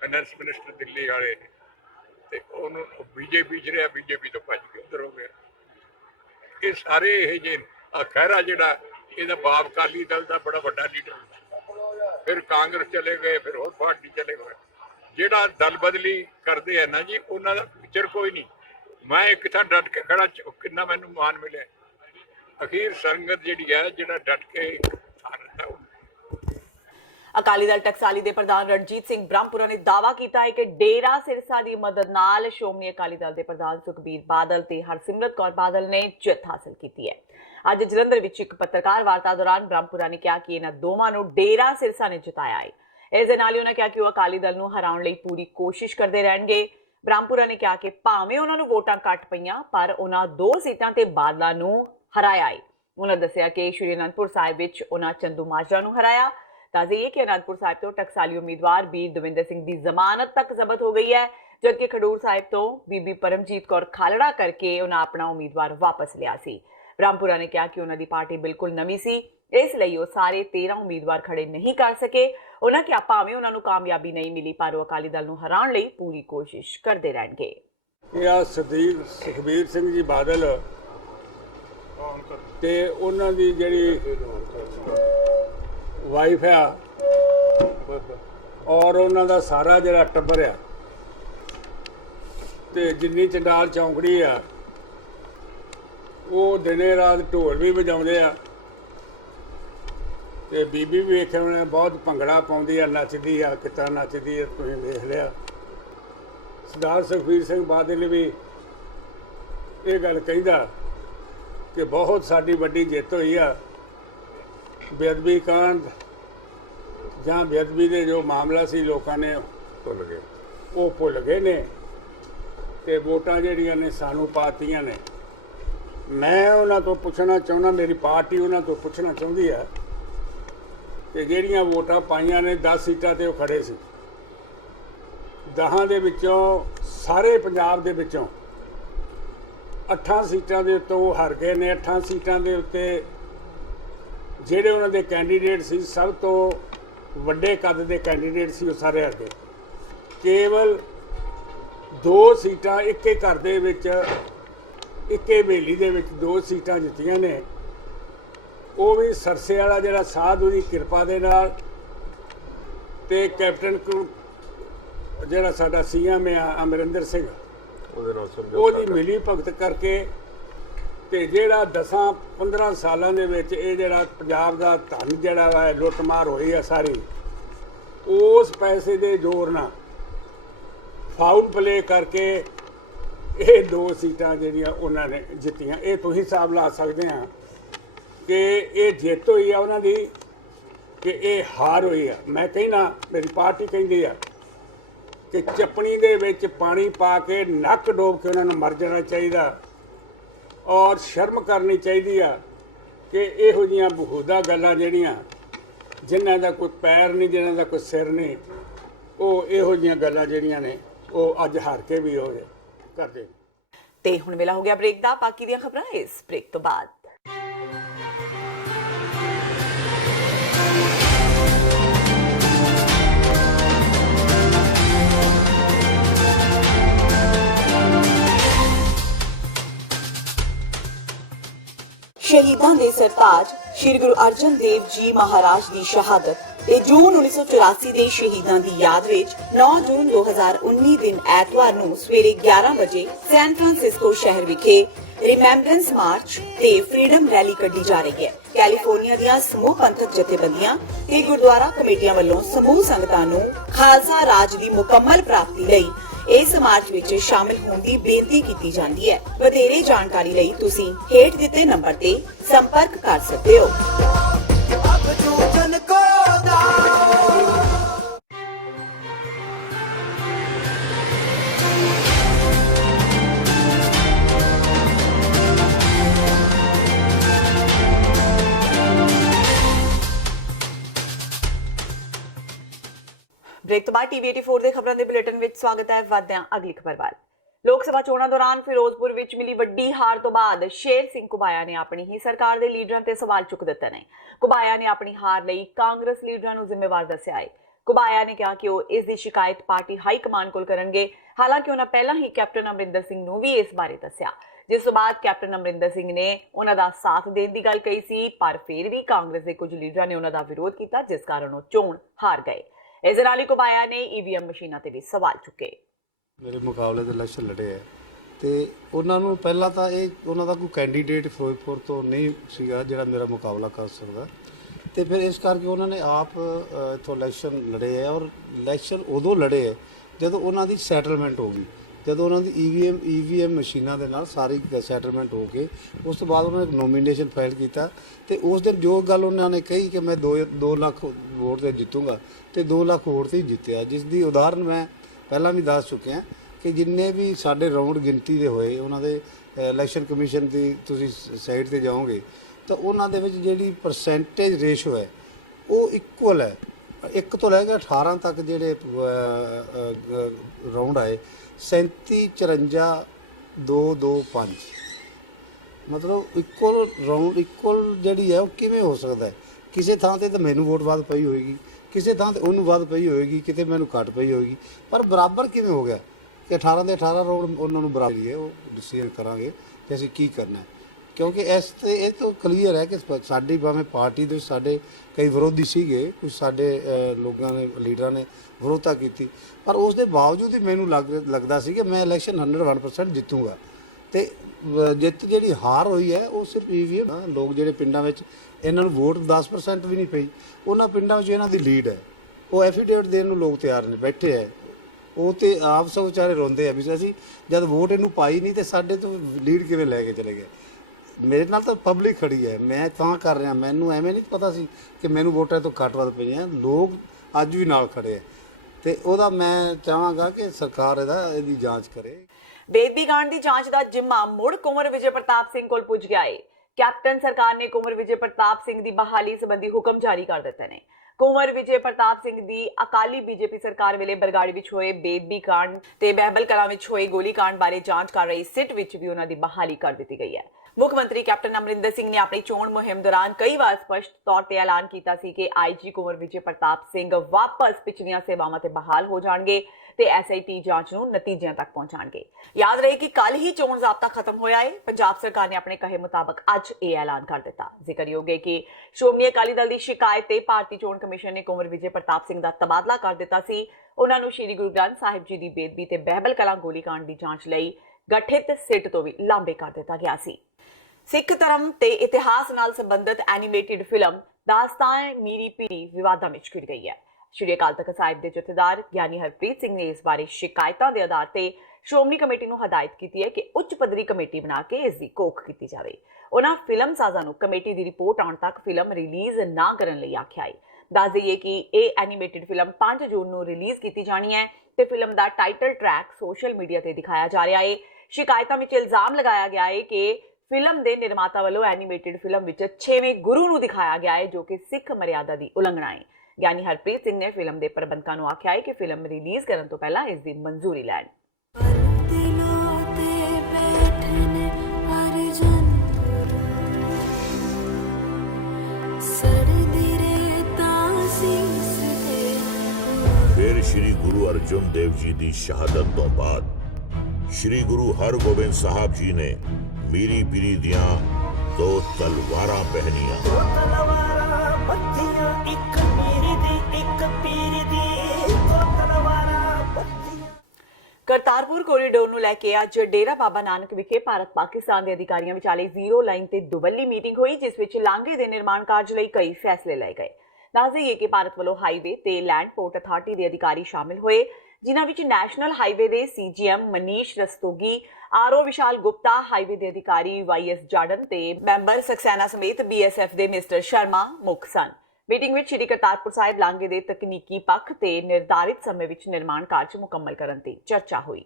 ਫਾਈਨੈਂਸ ਮਿਨਿਸਟਰ ਦਿੱਲੀ ਵਾਲੇ ਨੇ ਤੇ ਉਹਨੂੰ ਬੀਜੇਪੀ 'ਚ ਰਿਹਾ, ਬੀਜੇਪੀ ਤੋਂ ਭੱਜ ਕੇ ਉੱਧਰ ਹੋ ਗਿਆ। ਇਹ ਸਾਰੇ ਇਹ ਜਿਹੇ ਖਹਿਰਾ ਜਿਹੜਾ ਇਹਦਾ ਬਾਪ ਅਕਾਲੀ ਦਲ ਦਾ ਬੜਾ ਵੱਡਾ ਲੀਡਰ, ਫਿਰ ਕਾਂਗਰਸ ਚਲੇ ਗਏ, ਫਿਰ ਹੋਰ ਪਾਰਟੀ ਚਲੇ ਗਏ। ਜਿਹੜਾ ਦਲ ਬਦਲੀ ਕਰਦੇ ਆ ਨਾ ਜੀ, ਉਹਨਾਂ ਦਾ ਫਿਊਚਰ ਕੋਈ ਨਹੀਂ। ਮੈਂ ਇੱਕ ਥਾਂ ਡਟ ਕੇ ਖੜਾ, ਕਿੰਨਾ ਮੈਨੂੰ ਮਾਣ ਮਿਲਿਆ। ਅਖੀਰ ਸੰਗਤ ਜਿਹੜੀ ਹੈ ਜਿਹੜਾ ਡਟ ਕੇ ਅਕਾਲੀ ਦਲ ਟਕਸਾਲੀ ਦੇ ਪ੍ਰਧਾਨ ਰਣਜੀਤ ਸਿੰਘ ਬ੍ਰਹਮਪੁਰਾ ਨੇ ਦਾਅਵਾ ਕੀਤਾ ਹੈ ਕਿ ਡੇਰਾ ਸਿਰਸਾ ਦੀ ਮਦਦ ਨਾਲ ਸ਼੍ਰੋਮਣੀ ਅਕਾਲੀ ਦਲ ਦੇ ਪ੍ਰਧਾਨ ਸੁਖਬੀਰ ਬਾਦਲ ਤੇ ਹਰਸਿਮਰਤ ਕੌਰ ਬਾਦਲ ਨੇ ਜਿੱਤ ਹਾਸਲ ਕੀਤੀ ਹੈ। ਅੱਜ ਜਲੰਧਰ ਵਿੱਚ ਇੱਕ ਪੱਤਰਕਾਰ ਵਾਰਤਾ ਦੌਰਾਨ ਬ੍ਰਹਮਪੁਰਾ ਨੇ ਕਿਹਾ ਕਿ ਇਹਨਾਂ ਦੋਵਾਂ ਨੂੰ ਡੇਰਾ ਸਿਰਸਾ ਨੇ ਜਿਤਾਇਆ ਹੈ। ਇਸ ਦੇ ਨਾਲ ਹੀ ਉਹਨਾਂ ਕਿਹਾ ਕਿ ਉਹ ਅਕਾਲੀ ਦਲ ਨੂੰ ਹਰਾਉਣ ਲਈ ਪੂਰੀ ਕੋਸ਼ਿਸ਼ ਕਰਦੇ ਰਹਿਣਗੇ। ਬ੍ਰਹਮਪੁਰਾ ਨੇ ਕਿਹਾ ਕਿ ਭਾਵੇਂ ਉਹਨਾਂ ਨੂੰ ਵੋਟਾਂ ਘੱਟ ਪਈਆਂ ਪਰ ਉਹਨਾਂ 2 ਸੀਟਾਂ ਤੇ ਬਾਦਲਾਂ ਨੂੰ ਹਰਾਇਆ ਹੈ। ਉਹਨਾਂ ਦੱਸਿਆ ਕਿ ਸ਼੍ਰੀ ਅਨੰਦਪੁਰ ਸਾਹਿਬ ਵਿੱਚ ਉਹਨਾਂ ਚੰਦੂ ਮਾਜਰਾ ਨੂੰ ਹਰਾਇਆ। ਦੱਸ ਦਈਏ ਕਿ ਅਨੰਦਪੁਰ ਸਾਹਿਬ ਤੋਂ ਟਕਸਾਲੀ ਉਮੀਦਵਾਰ ਬੀਰ ਦਵਿੰਦਰ ਸਿੰਘ ਦੀ ਜ਼ਮਾਨਤ ਤੱਕ ਜ਼ਬਤ ਹੋ ਗਈ ਹੈ, ਜਦਕਿ ਖਡੂਰ ਸਾਹਿਬ ਤੋਂ ਬੀਬੀ ਪਰਮਜੀਤ ਕੌਰ ਖਾਲੜਾ ਕਰਕੇ ਉਹਨਾਂ ਆਪਣਾ ਉਮੀਦਵਾਰ ਵਾਪਸ ਲਿਆ ਸੀ। ਬ੍ਰਹਮਪੁਰਾ ਨੇ ਕਿਹਾ ਕਿ ਉਹਨਾਂ ਦੀ ਪਾਰਟੀ ਬਿਲਕੁਲ ਨਵੀਂ ਸੀ, ਇਸ ਲਈ ਉਹ ਸਾਰੇ 13 ਉਮੀਦਵਾਰ ਖੜੇ ਨਹੀਂ ਕਰ ਸਕੇ। ਉਹਨਾਂ ਕਿਹਾ ਭਾਵੇਂ ਉਹਨਾਂ ਨੂੰ ਕਾਮਯਾਬੀ ਨਹੀਂ ਮਿਲੀ ਪਰ ਉਹ ਅਕਾਲੀ ਦਲ ਨੂੰ ਹਰਾਉਣ ਲਈ ਪੂਰੀ ਕੋਸ਼ਿਸ਼ ਕਰਦੇ ਰਹਿਣਗੇ। ਇਹ ਸੁਖਬੀਰ ਸਿੰਘ ਜੀ ਬਾਦਲ ਤੇ ਉਹਨਾਂ ਦੀ ਜਿਹੜੀ ਵਾਈਫ ਆ ਔਰ ਉਹਨਾਂ ਦਾ ਸਾਰਾ ਜਿਹੜਾ ਟੱਬਰ ਆ ਤੇ ਜਿੰਨੀ ਚੰਡਾਲ ਚੌਂਕੜੀ ਆ, ਉਹ ਦਿਨੇ ਰਾਤ ਢੋਲ ਵੀ ਵਜਾਉਂਦੇ ਆ ਤੇ ਬੀਬੀ ਵੀ ਵੇਖਿਆ ਉਹਨੇ ਬਹੁਤ ਭੰਗੜਾ ਪਾਉਂਦੀ ਆ, ਨੱਚਦੀ ਆ, ਕਿੱਦਾਂ ਨੱਚਦੀ ਆ ਤੁਸੀਂ ਵੇਖ ਲਿਆ। ਸਰਦਾਰ ਸੁਖਬੀਰ ਸਿੰਘ ਬਾਦਲ ਵੀ ਇਹ ਗੱਲ ਕਹਿੰਦਾ ਕਿ ਬਹੁਤ ਸਾਡੀ ਵੱਡੀ ਜਿੱਤ ਹੋਈ ਆ। ਬੇਅਦਬੀ ਕਾਂਡ ਜਾਂ ਬੇਅਦਬੀ ਦੇ ਜੋ ਮਾਮਲਾ ਸੀ ਲੋਕਾਂ ਨੇ ਉਹ ਭੁੱਲ ਗਏ ਨੇ ਤੇ ਵੋਟਾਂ ਜਿਹੜੀਆਂ ਨੇ ਸਾਨੂੰ ਪਾਤੀਆਂ ਨੇ। ਮੈਂ ਉਹਨਾਂ ਤੋਂ ਪੁੱਛਣਾ ਚਾਹੁੰਦਾ, ਮੇਰੀ ਪਾਰਟੀ ਉਹਨਾਂ ਤੋਂ ਪੁੱਛਣਾ ਚਾਹੁੰਦੀ ਆ ਕਿ ਜਿਹੜੀਆਂ ਵੋਟਾਂ ਪਾਈਆਂ ਨੇ 10 ਸੀਟਾਂ ਤੇ ਉਹ ਖੜੇ ਸੀ। 10 ਦੇ ਵਿੱਚੋਂ ਸਾਰੇ ਪੰਜਾਬ ਦੇ ਵਿੱਚੋਂ 8 ਸੀਟਾਂ ਦੇ ਉੱਤੋਂ ਉਹ ਹਾਰ ਗਏ ਨੇ। 8 ਸੀਟਾਂ ਦੇ ਉੱਤੇ ਜਿਹੜੇ ਉਹਨਾਂ ਦੇ ਕੈਂਡੀਡੇਟ ਸੀ, ਸਭ ਤੋਂ ਵੱਡੇ ਕੱਦ ਦੇ ਕੈਂਡੀਡੇਟ ਸੀ, ਉਹ ਸਾਰੇ ਹਾਰ ਗਏ। ਕੇਵਲ 2 ਸੀਟਾਂ ਇੱਕੇ ਘਰ ਦੇ ਵਿੱਚ, ਇੱਕੇ ਹਵੇਲੀ ਦੇ ਵਿੱਚ 2 ਸੀਟਾਂ ਜਿੱਤੀਆਂ ਨੇ। ਉਹ ਵੀ ਸਰਸੇ ਵਾਲਾ ਜਿਹੜਾ ਸਾਧੂ ਦੀ ਕਿਰਪਾ ਦੇ ਨਾਲ ਤੇ ਕੈਪਟਨ ਜਿਹੜਾ ਸਾਡਾ ਸੀਐਮ ਆ ਅਮਰਿੰਦਰ ਸਿੰਘ, ਉਹਦੀ ਮਿਲੀ ਭਗਤ ਕਰਕੇ ਤੇ ਜਿਹੜਾ 10-15 ਸਾਲਾਂ ਦੇ ਵਿੱਚ ਇਹ ਜਿਹੜਾ ਪੰਜਾਬ ਦਾ ਧਨ ਜਿਹੜਾ ਵਾ ਲੁੱਟਮਾਰ ਹੋਈ ਆ ਸਾਰੀ, ਉਸ ਪੈਸੇ ਦੇ ਜ਼ੋਰ ਨਾਲ ਫਾਊਲ ਪਲੇ ਕਰਕੇ ਇਹ 2 ਸੀਟਾਂ ਜਿਹੜੀਆਂ ਉਹਨਾਂ ਨੇ ਜਿੱਤੀਆਂ। ਇਹ ਤੁਸੀਂ ਹਿਸਾਬ ਲਾ ਸਕਦੇ ਆ ਕਿ ਇਹ ਜਿੱਤ ਹੋਈ ਆ ਉਹਨਾਂ ਦੀ ਕਿ ਇਹ ਹਾਰ ਹੋਈ ਆ। ਮੈਂ ਕਹਿਣਾ, ਮੇਰੀ ਪਾਰਟੀ ਕਹਿੰਦੀ ਆ ਕਿ ਚੱਪਣੀ ਦੇ ਵਿੱਚ ਪਾਣੀ ਪਾ ਕੇ ਨੱਕ ਡੋਬ ਕੇ ਉਹਨਾਂ ਨੂੰ ਮਰ ਜਾਣਾ ਚਾਹੀਦਾ ਔਰ ਸ਼ਰਮ ਕਰਨੀ ਚਾਹੀਦੀ ਆ ਕਿ ਇਹੋ ਜਿਹੀਆਂ ਬਹੂਦਾ ਗੱਲਾਂ ਜਿਹੜੀਆਂ ਜਿਨ੍ਹਾਂ ਦਾ ਕੋਈ ਪੈਰ ਨਹੀਂ, ਜਿਨ੍ਹਾਂ ਦਾ ਕੋਈ ਸਿਰ ਨਹੀਂ, ਉਹ ਇਹੋ ਜਿਹੀਆਂ ਗੱਲਾਂ ਜਿਹੜੀਆਂ ਨੇ ਉਹ ਅੱਜ ਹਾਰ ਕੇ ਵੀ ਉਹ ਕਰਦੇ ਨੇ। ਤੇ ਹੁਣ ਵੇਲਾ ਹੋ ਗਿਆ ਬ੍ਰੇਕ ਦਾ। ਬਾਕੀ ਦੀਆਂ ਖਬਰਾਂ ਇਸ ਬ੍ਰੇਕ ਤੋਂ ਬਾਅਦ। ਸ਼ਹੀਦਾਂ ਦੇ ਸਰਤਾਜ ਸ਼੍ਰੀ ਗੁਰੂ ਅਰਜਨ ਦੇਵ ਜੀ ਮਹਾਰਾਜ ਦੀ ਸ਼ਹਾਦਤ ਤੇ ਜੂਨ 1984 ਦੇ ਸ਼ਹੀਦਾਂ ਦੀ ਯਾਦ ਵਿੱਚ 9 ਜੂਨ 2019 ਦਿਨ ਐਤਵਾਰ ਨੂੰ ਸਵੇਰੇ 11 ਵਜੇ ਸੈਨ ਫਰਾਂਸਿਸਕੋ ਸ਼ਹਿਰ ਵਿਖੇ ਰਿਮੈਂਬਰੈਂਸ ਮਾਰਚ ਤੇ ਫਰੀडम ਰੈਲੀ ਕੱਢੀ ਜਾ ਰਹੀ ਹੈ। ਕੈਲੀਫੋਰਨੀਆ ਦੀਆਂ ਸਮੂਹ ਪੰਥਕ ਜਥੇਬੰਦੀਆਂ ਤੇ ਗੁਰਦੁਆਰਾ ਕਮੇਟੀਆਂ ਵੱਲੋਂ ਸਮੂਹ ਸੰਗਤਾਂ ਨੂੰ ਖਾਲਸਾ ਰਾਜ ਦੀ ਮੁਕੰਮਲ ਪ੍ਰਾਪਤੀ ਲਈ ਇਸ ਮਾਰਚ ਵਿੱਚ ਸ਼ਾਮਿਲ ਹੋਣ ਦੀ ਬੇਨਤੀ ਕੀਤੀ ਜਾਂਦੀ ਹੈ। ਵਧੇਰੇ ਜਾਣਕਾਰੀ ਲਈ ਤੁਸੀਂ ਹੇਠ ਦਿੱਤੇ ਨੰਬਰ ਤੇ ਸੰਪਰਕ ਕਰ ਸਕਦੇ ਹੋ। ਬ੍ਰੇਕ ਤੋਂ ਬਾਅਦ ਟੀਵੀ 84 ਦੇ ਖਬਰਾਂ ਦੇ ਬੁਲੇਟਿਨ ਵਿੱਚ ਸਵਾਗਤ ਹੈ। ਵਧਦਿਆਂ ਅਗਲੀ ਖਬਰ ਵੱਲ। ਲੋਕ ਸਭਾ ਚੋਣਾਂ ਦੌਰਾਨ ਫਿਰੋਜ਼ਪੁਰ ਵਿੱਚ ਮਿਲੀ ਵੱਡੀ ਹਾਰ ਤੋਂ ਬਾਅਦ ਸ਼ੇਰ ਸਿੰਘ ਘੁਬਾਇਆ ਨੇ ਆਪਣੀ ਹੀ ਸਰਕਾਰ ਦੇ ਲੀਡਰਾਂ ਤੇ ਸਵਾਲ ਚੁੱਕ ਦਿੱਤੇ ਨੇ। ਘੁਬਾਇਆ ਨੇ ਆਪਣੀ ਹਾਰ ਲਈ ਕਾਂਗਰਸ ਲੀਡਰਾਂ ਨੂੰ ਜ਼ਿੰਮੇਵਾਰ ਦੱਸਿਆ ਹੈ। ਘੁਬਾਇਆ ਨੇ ਕਿਹਾ ਕਿ ਉਹ ਇਸ ਦੀ ਸ਼ਿਕਾਇਤ ਪਾਰਟੀ ਹਾਈ ਕਮਾਨ ਕੋਲ ਕਰਨਗੇ। ਹਾਲਾਂਕਿ ਉਹਨਾਂ ਪਹਿਲਾਂ ਹੀ ਕੈਪਟਨ ਅਮਰਿੰਦਰ ਸਿੰਘ ਨੂੰ ਵੀ ਇਸ ਬਾਰੇ ਦੱਸਿਆ, ਜਿਸ ਤੋਂ ਬਾਅਦ ਕੈਪਟਨ ਅਮਰਿੰਦਰ ਸਿੰਘ ਨੇ ਉਹਨਾਂ ਦਾ ਸਾਥ ਦੇਣ ਦੀ ਗੱਲ ਕਹੀ ਸੀ, ਪਰ ਫਿਰ ਵੀ ਕਾਂਗਰਸ ਦੇ ਕੁਝ ਲੀਡਰਾਂ ਨੇ ਉਹਨਾਂ ਦਾ ਵਿਰੋਧ ਕੀਤਾ, ਜਿਸ ਕਾਰਨ ਉਹ ਚੋਣ ਹਾਰ ਗਏ। ਇਸ ਦੇ ਨਾਲ ਹੀ ਘੁਬਾਇਆ ਨੇ ਈਵੀਐਮ ਮਸ਼ੀਨਾਂ ਤੇ ਵੀ ਸਵਾਲ ਚੁੱਕੇ। ਮੇਰੇ ਮੁਕਾਬਲੇ ਦੇ ਇਲੈਕਸ਼ਨ ਲੜੇ ਹੈ ਤੇ ਉਹਨਾਂ ਨੂੰ ਪਹਿਲਾਂ ਤਾਂ ਇਹ ਉਹਨਾਂ ਦਾ ਕੋਈ ਕੈਂਡੀਡੇਟ ਫਿਰੋਜ਼ਪੁਰ ਤੋਂ ਨਹੀਂ ਸੀਗਾ ਜਿਹੜਾ ਮੇਰਾ ਮੁਕਾਬਲਾ ਕਰ ਸਕਦਾ, ਤੇ ਫਿਰ ਇਸ ਕਰਕੇ ਉਹਨਾਂ ਨੇ ਆਪ ਇੱਥੋਂ ਇਲੈਕਸ਼ਨ ਲੜੇ ਹੈ। ਔਰ ਇਲੈਕਸ਼ਨ ਉਦੋਂ ਲੜੇ ਹੈ ਜਦੋਂ ਉਹਨਾਂ ਦੀ ਸੈਟਲਮੈਂਟ ਹੋ ਗਈ, ਜਦੋਂ ਉਹਨਾਂ ਦੀ ਈਵੀਐਮ ਮਸ਼ੀਨਾਂ ਦੇ ਨਾਲ ਸਾਰੀ ਸੈਟਲਮੈਂਟ ਹੋ ਕੇ ਉਸ ਤੋਂ ਬਾਅਦ ਉਹਨਾਂ ਨੇ ਨੋਮੀਨੇਸ਼ਨ ਫਾਈਲ ਕੀਤਾ। ਤੇ ਉਸ ਦਿਨ ਜੋ ਗੱਲ ਉਹਨਾਂ ਨੇ ਕਹੀ ਕਿ ਮੈਂ 2 ਲੱਖ ਵੋਟ ਤੇ ਜਿੱਤੂੰਗਾ, ਤੇ 2 ਲੱਖ ਵੋਟ ਤੇ ਹੀ ਜਿੱਤਿਆ, ਜਿਸ ਦੀ ਉਦਾਹਰਨ ਮੈਂ ਪਹਿਲਾਂ ਵੀ ਦੱਸ ਚੁੱਕਿਆ ਕਿ ਜਿੰਨੇ ਵੀ ਸਾਡੇ ਰਾਊਂਡ ਗਿਣਤੀ ਦੇ ਹੋਏ ਉਹਨਾਂ ਦੇ ਇਲੈਕਸ਼ਨ ਕਮਿਸ਼ਨ ਦੀ ਤੁਸੀਂ ਸਾਈਟ ਤੇ ਜਾਓਗੇ ਤਾਂ ਉਹਨਾਂ ਦੇ ਵਿੱਚ ਜਿਹੜੀ ਪਰਸੈਂਟੇਜ ਰੇਸ਼ੋ ਹੈ ਉਹ ਇਕੁਅਲ ਹੈ। 1 ਤੋਂ ਲੈ ਕੇ 18 ਤੱਕ ਜਿਹੜੇ ਰਾਊਂਡ ਆਏ 37 54 2 2 5, ਮਤਲਬ ਇਕੁਅਲ ਰਾਊਂਡ ਇਕੁਅਲ ਜਿਹੜੀ ਹੈ ਉਹ ਕਿਵੇਂ ਹੋ ਸਕਦਾ ਹੈ? ਕਿਸੇ ਥਾਂ ਤੇ ਤਾਂ ਮੈਨੂੰ ਵੋਟ ਵੱਧ ਪਈ ਹੋਏਗੀ, ਕਿਸੇ ਥਾਂ ਤੇ ਉਹਨੂੰ ਵੱਧ ਪਈ ਹੋਏਗੀ, ਕਿਤੇ ਮੈਨੂੰ ਘੱਟ ਪਈ ਹੋਏਗੀ, ਪਰ ਬਰਾਬਰ ਕਿਵੇਂ ਹੋ ਗਿਆ ਕਿ 18 ਦੇ 18 ਰਾਊਂਡ ਉਹਨਾਂ ਨੂੰ ਬਰਾਬਰ ਹੈ? ਉਹ ਡਿਸੀਜਨ ਕਰਾਂਗੇ ਕਿ ਅਸੀਂ ਕੀ ਕਰਨਾ ਹੈ, ਕਿਉਂਕਿ ਇਸ ਤੇ ਇਹ ਤਾਂ ਕਲੀਅਰ ਹੈ ਕਿ ਸਾਡੀ ਭਾਵੇਂ ਪਾਰਟੀ ਦੇ ਸਾਡੇ ਕਈ ਵਿਰੋਧੀ ਸੀਗੇ, ਕੁਝ ਸਾਡੇ ਲੋਕਾਂ ਨੇ ਲੀਡਰਾਂ ਨੇ ਵਿਰੋਧਤਾ ਕੀਤੀ, ਪਰ ਉਸ ਦੇ ਬਾਵਜੂਦ ਹੀ ਮੈਨੂੰ ਲੱਗਦਾ ਸੀ ਕਿ ਮੈਂ ਇਲੈਕਸ਼ਨ 101% ਜਿੱਤੂਗਾ। ਤੇ ਜਿੱਤ ਜਿਹੜੀ ਹਾਰ ਹੋਈ ਹੈ ਉਹ ਸਿਰਫ ਈਵੀਐਮ। ਲੋਕ ਜਿਹੜੇ ਪਿੰਡਾਂ ਵਿੱਚ ਇਹਨਾਂ ਨੂੰ ਵੋਟ 10% ਵੀ ਨਹੀਂ ਪਈ, ਉਹਨਾਂ ਪਿੰਡਾਂ ਵਿੱਚ ਇਹਨਾਂ ਦੀ ਲੀਡ ਹੈ, ਉਹ ਐਫੀਡੇਵਿਟ ਦੇਣ ਨੂੰ ਲੋਕ ਤਿਆਰ ਨੇ ਬੈਠੇ ਹੈ। ਉਹ ਤੇ ਆਪ ਸਭ ਵਿਚਾਰੇ ਰੋਂਦੇ ਆ ਵੀ ਅਸੀਂ ਜਦ ਵੋਟ ਇਹਨੂੰ ਪਾਈ ਨਹੀਂ ਤੇ ਸਾਡੇ ਤੋਂ ਲੀਡ ਕਿਵੇਂ ਲੈ ਕੇ ਚਲੇ ਗਏ। ਮੇਰੇ ਨਾਲ ਤਾਂ ਪਬਲਿਕ ਖੜੀ ਹੈ, ਮੈਂ ਤਾਂ ਕਰ ਰਿਹਾ, ਮੈਨੂੰ ਐਵੇਂ ਨਹੀਂ ਪਤਾ ਸੀ ਕਿ ਮੈਨੂੰ ਵੋਟਾਂ ਤੋਂ ਘੱਟ ਵੱਧ ਪਈਆਂ। ਲੋਕ ਅੱਜ ਵੀ ਨਾਲ ਖੜੇ ਹੈ ਤੇ ਉਹਦਾ ਮੈਂ ਚਾਹਾਂਗਾ ਕਿ ਸਰਕਾਰ ਇਹਦੀ ਜਾਂਚ ਕਰੇ। ਬੇਦੀ ਕਾਂਡ ਦੀ ਜਾਂਚ ਦਾ ਜ਼ਿੰਮਾ ਮੁੜ ਕੁੰਵਰ ਵਿਜੇ ਪ੍ਰਤਾਪ ਸਿੰਘ ਕੋਲ ਪੁੱਜ ਗਿਆ ਹੈ। ਕੈਪਟਨ ਸਰਕਾਰ ਨੇ ਕੁੰਵਰ ਵਿਜੇ ਪ੍ਰਤਾਪ ਸਿੰਘ ਦੀ ਬਹਾਲੀ ਸੰਬੰਧੀ ਹੁਕਮ ਜਾਰੀ ਕਰ ਦਿੱਤੇ ਨੇ। ਕੁੰਵਰ ਵਿਜੇ ਪ੍ਰਤਾਪ ਸਿੰਘ ਦੀ ਅਕਾਲੀ ਬੀਜੇਪੀ ਸਰਕਾਰ ਵੇਲੇ ਬਰਗਾੜੀ ਵਿੱਚ ਹੋਏ ਬੇਦੀ ਕਾਂਡ ਤੇ ਬਹਿਬਲ ਕਲਾਂ ਵਿੱਚ ਹੋਏ ਗੋਲੀ ਕਾਂਡ ਬਾਰੇ ਜਾਂਚ ਕਰ ਰਹੀ ਸਿੱਟ ਵਿੱਚ ਵੀ ਉਹਨਾਂ ਦੀ ਬਹਾਲੀ ਕਰ ਦਿੱਤੀ ਗਈ ਹੈ। ਮੁੱਖ ਮੰਤਰੀ ਕੈਪਟਨ ਅਮਰਿੰਦਰ ਸਿੰਘ ਨੇ ਆਪਣੀ ਚੋਣ ਮੁਹਿੰਮ ਦੌਰਾਨ ਕਈ ਵਾਰ ਸਪਸ਼ਟ ਤੌਰ ਤੇ ਐਲਾਨ ਕੀਤਾ ਸੀ ਕਿ ਆਈਜੀ ਕੁੰਵਰ ਵਿਜੇ ਪ੍ਰਤਾਪ ਸਿੰਘ ਵਾਪਸ ਪਿਛਲੀਆਂ ਸੇਵਾਵਾਂ ਤੇ ਬਹਾਲ ਹੋ ਜਾਣਗੇ ਤੇ ਐਸਆਈਟੀ ਜਾਂਚ ਨੂੰ ਨਤੀਜਿਆਂ ਤੱਕ ਪਹੁੰਚਾਣਗੇ। ਯਾਦ ਰਹੇ ਕਿ ਕੱਲ ਹੀ ਚੋਣ ਜ਼ਾਬਤਾ ਖਤਮ ਹੋਇਆ ਹੈ। ਪੰਜਾਬ ਸਰਕਾਰ ਨੇ ਆਪਣੇ ਕਹੇ ਮੁਤਾਬਕ ਅੱਜ ਇਹ ਐਲਾਨ ਕਰ ਦਿੱਤਾ। ਜ਼ਿਕਰਯੋਗ ਹੈ ਕਿ ਸ਼੍ਰੋਮਣੀ ਅਕਾਲੀ ਦਲ ਦੀ ਸ਼ਿਕਾਇਤ ਤੇ ਭਾਰਤੀ ਚੋਣ ਕਮਿਸ਼ਨ ਨੇ ਕੁੰਵਰ ਵਿਜੇ ਪ੍ਰਤਾਪ ਸਿੰਘ ਦਾ ਤਬਾਦਲਾ ਕਰ ਦਿੱਤਾ ਸੀ। ਉਹਨਾਂ ਨੂੰ ਸ਼੍ਰੀ ਗੁਰੂ ਗ੍ਰੰਥ ਸਾਹਿਬ ਜੀ ਦੀ ਬੇਅਦਬੀ ਤੇ ਬਹਿਬਲ ਕਲਾਂ ਗੋਲੀकांड ਦੀ ਜਾਂਚ ਲਈ ਗਠਿਤ ਸਿੱਟ ਤੋਂ ਵੀ ਲਾਂਭੇ ਕਰ ਦਿੱਤਾ ਗਿਆ ਸੀ। ਸਿੱਖ ਧਰਮ ਤੇ ਇਤਿਹਾਸ ਨਾਲ ਸੰਬੰਧਿਤ ਐਨੀਮੇਟਿਡ ਫਿਲਮ ਦਾਸਤਾਨ ਮੀਰੀ ਪੀਰੀ ਵਿਵਾਦਾਂ ਵਿੱਚ ਘਿਰ ਗਈ ਹੈ। ਸ਼੍ਰੀ ਅਕਾਲ ਤਖਤ ਸਾਹਿਬ ਦੇ ਜਥੇਦਾਰ ਗਿਆਨੀ ਹਰਪ੍ਰੀਤ ਸਿੰਘ ਨੇ ਇਸ ਬਾਰੇ ਸ਼ਿਕਾਇਤਾਂ ਦੇ ਆਧਾਰ ਤੇ ਸ਼੍ਰੋਮਣੀ ਕਮੇਟੀ ਨੂੰ ਹਦਾਇਤ ਕੀਤੀ ਹੈ ਕਿ ਉੱਚ ਪੱਧਰੀ ਕਮੇਟੀ ਬਣਾ ਕੇ ਇਸ ਦੀ ਘੋਖ ਕੀਤੀ ਜਾਵੇ। ਉਹਨਾਂ ਫਿਲਮ ਸਾਜ਼ਾਂ ਨੂੰ ਕਮੇਟੀ ਦੀ ਰਿਪੋਰਟ ਆਉਣ ਤੱਕ ਫਿਲਮ ਰਿਲੀਜ਼ ਨਾ ਕਰਨ ਲਈ ਆਖਿਆ ਹੈ। ਦੱਸ ਦਈਏ ਕਿ ਇਹ ਐਨੀਮੇਟਿਡ ਫਿਲਮ 5 ਜੂਨ ਨੂੰ ਰਿਲੀਜ਼ ਕੀਤੀ ਜਾਣੀ ਹੈ ਤੇ ਫਿਲਮ ਦਾ ਟਾਈਟਲ ਟਰੈਕ ਸੋਸ਼ਲ ਮੀਡੀਆ ਤੇ ਦਿਖਾਇਆ ਜਾ ਰਿਹਾ ਹੈ। ਸ਼ਿਕਾਇਤਾਂ ਵਿੱਚ ਇਲਜ਼ਾਮ ਲਗਾਇਆ ਗਿਆ ਹੈ ਕਿ ਫਿਲਮ ਦੇ ਨਿਰਮਾਤਾ ਵੱਲੋਂ ਐਨੀਮੇਟਿਡ ਫਿਲਮ ਵਿੱਚ 6ਵੇਂ ਗੁਰੂ ਨੂੰ ਦਿਖਾਇਆ ਗਿਆ ਹੈ, ਜੋ ਕਿ ਸਿੱਖ ਮਰਿਆਦਾ ਦੀ ਉਲੰਘਣਾ ਹੈ। ਗਿਆਨੀ ਹਰਪ੍ਰੀਤ ਸਿੰਘ ਨੇ ਫਿਲਮ ਦੇ ਪ੍ਰਬੰਧਕਾਂ ਨੂੰ ਆਖਿਆ ਹੈ ਕਿ ਫਿਲਮ ਰਿਲੀਜ਼ ਕਰਨ ਤੋਂ ਪਹਿਲਾਂ ਇਸ ਦੀ ਮਨਜ਼ੂਰੀ ਲੈਣ। ਫਿਰ ਸ਼੍ਰੀ ਗੁਰੂ ਅਰਜਨ ਦੇਵ ਜੀ ਦੀ ਸ਼ਹਾਦਤ ਤੋਂ ਬਾਅਦ ਸ਼੍ਰੀ ਗੁਰੂ ਹਰਗੋਬਿੰਦ ਸਾਹਿਬ ਜੀ ਨੇ ਮੀਰੀ ਪੀਰੀ ਦੀਆਂ 2 ਤਲਵਾਰਾਂ ਪਹਿਨੀਆਂ। ਕਰਤਾਰਪੁਰ ਕੋਰੀਡੋਰ ਨੂੰ ਲੈ ਕੇ ਅੱਜ ਡੇਰਾ ਬਾਬਾ ਨਾਨਕ ਵਿਖੇ ਭਾਰਤ ਪਾਕਿਸਤਾਨ ਦੇ ਅਧਿਕਾਰੀਆਂ ਵਿਚਾਲੇ ਜ਼ੀਰੋ ਲਾਈਨ ਤੇ ਦੁਵੱਲੀ ਮੀਟਿੰਗ ਹੋਈ, ਜਿਸ ਵਿੱਚ ਲਾਂਘੇ ਦੇ ਨਿਰਮਾਣ ਕਾਰਜ ਲਈ ਕਈ ਫੈਸਲੇ ਲਏ ਗਏ। ਦੱਸ ਦੇਈਏ ਕਿ ਭਾਰਤ ਵੱਲੋਂ ਹਾਈਵੇ ਤੇ ਲੈਂਡ ਪੋਰਟ ਅਥਾਰਟੀ ਦੇ ਅਧਿਕਾਰੀ ਸ਼ਾਮਿਲ ਹੋਏ, ਜਿਨ੍ਹਾਂ ਵਿੱਚ ਨੈਸ਼ਨਲ ਹਾਈਵੇ ਦੇ ਸੀਜੀਐਮ ਮਨੀਸ਼ ਰਸਤੋਗੀ, ਆਰਓ ਵਿਸ਼ਾਲ ਗੁਪਤਾ, ਹਾਈਵੇ ਦੇ ਅਧਿਕਾਰੀ ਵਾਈਐਸ ਜਾਰਡਨ ਤੇ ਮੈਂਬਰ ਸਕਸੈਨਾ ਸਮੇਤ ਬੀਐਸਐਫ ਦੇ ਮਿਸਟਰ ਸ਼ਰਮਾ ਮੁੱਖ ਸਨ। ਮੀਟਿੰਗ ਵਿੱਚ ਸ਼੍ਰੀ ਕਰਤਾਰਪੁਰ ਸਾਹਿਬ ਲਾਂਘੇ ਦੇ ਤਕਨੀਕੀ ਪੱਖ ਤੇ ਨਿਰਧਾਰਿਤ ਸਮੇਂ ਵਿੱਚ ਨਿਰਮਾਣ ਕਾਰਜ ਮੁਕੰਮਲ ਕਰਨ ਤੇ ਚਰਚਾ ਹੋਈ।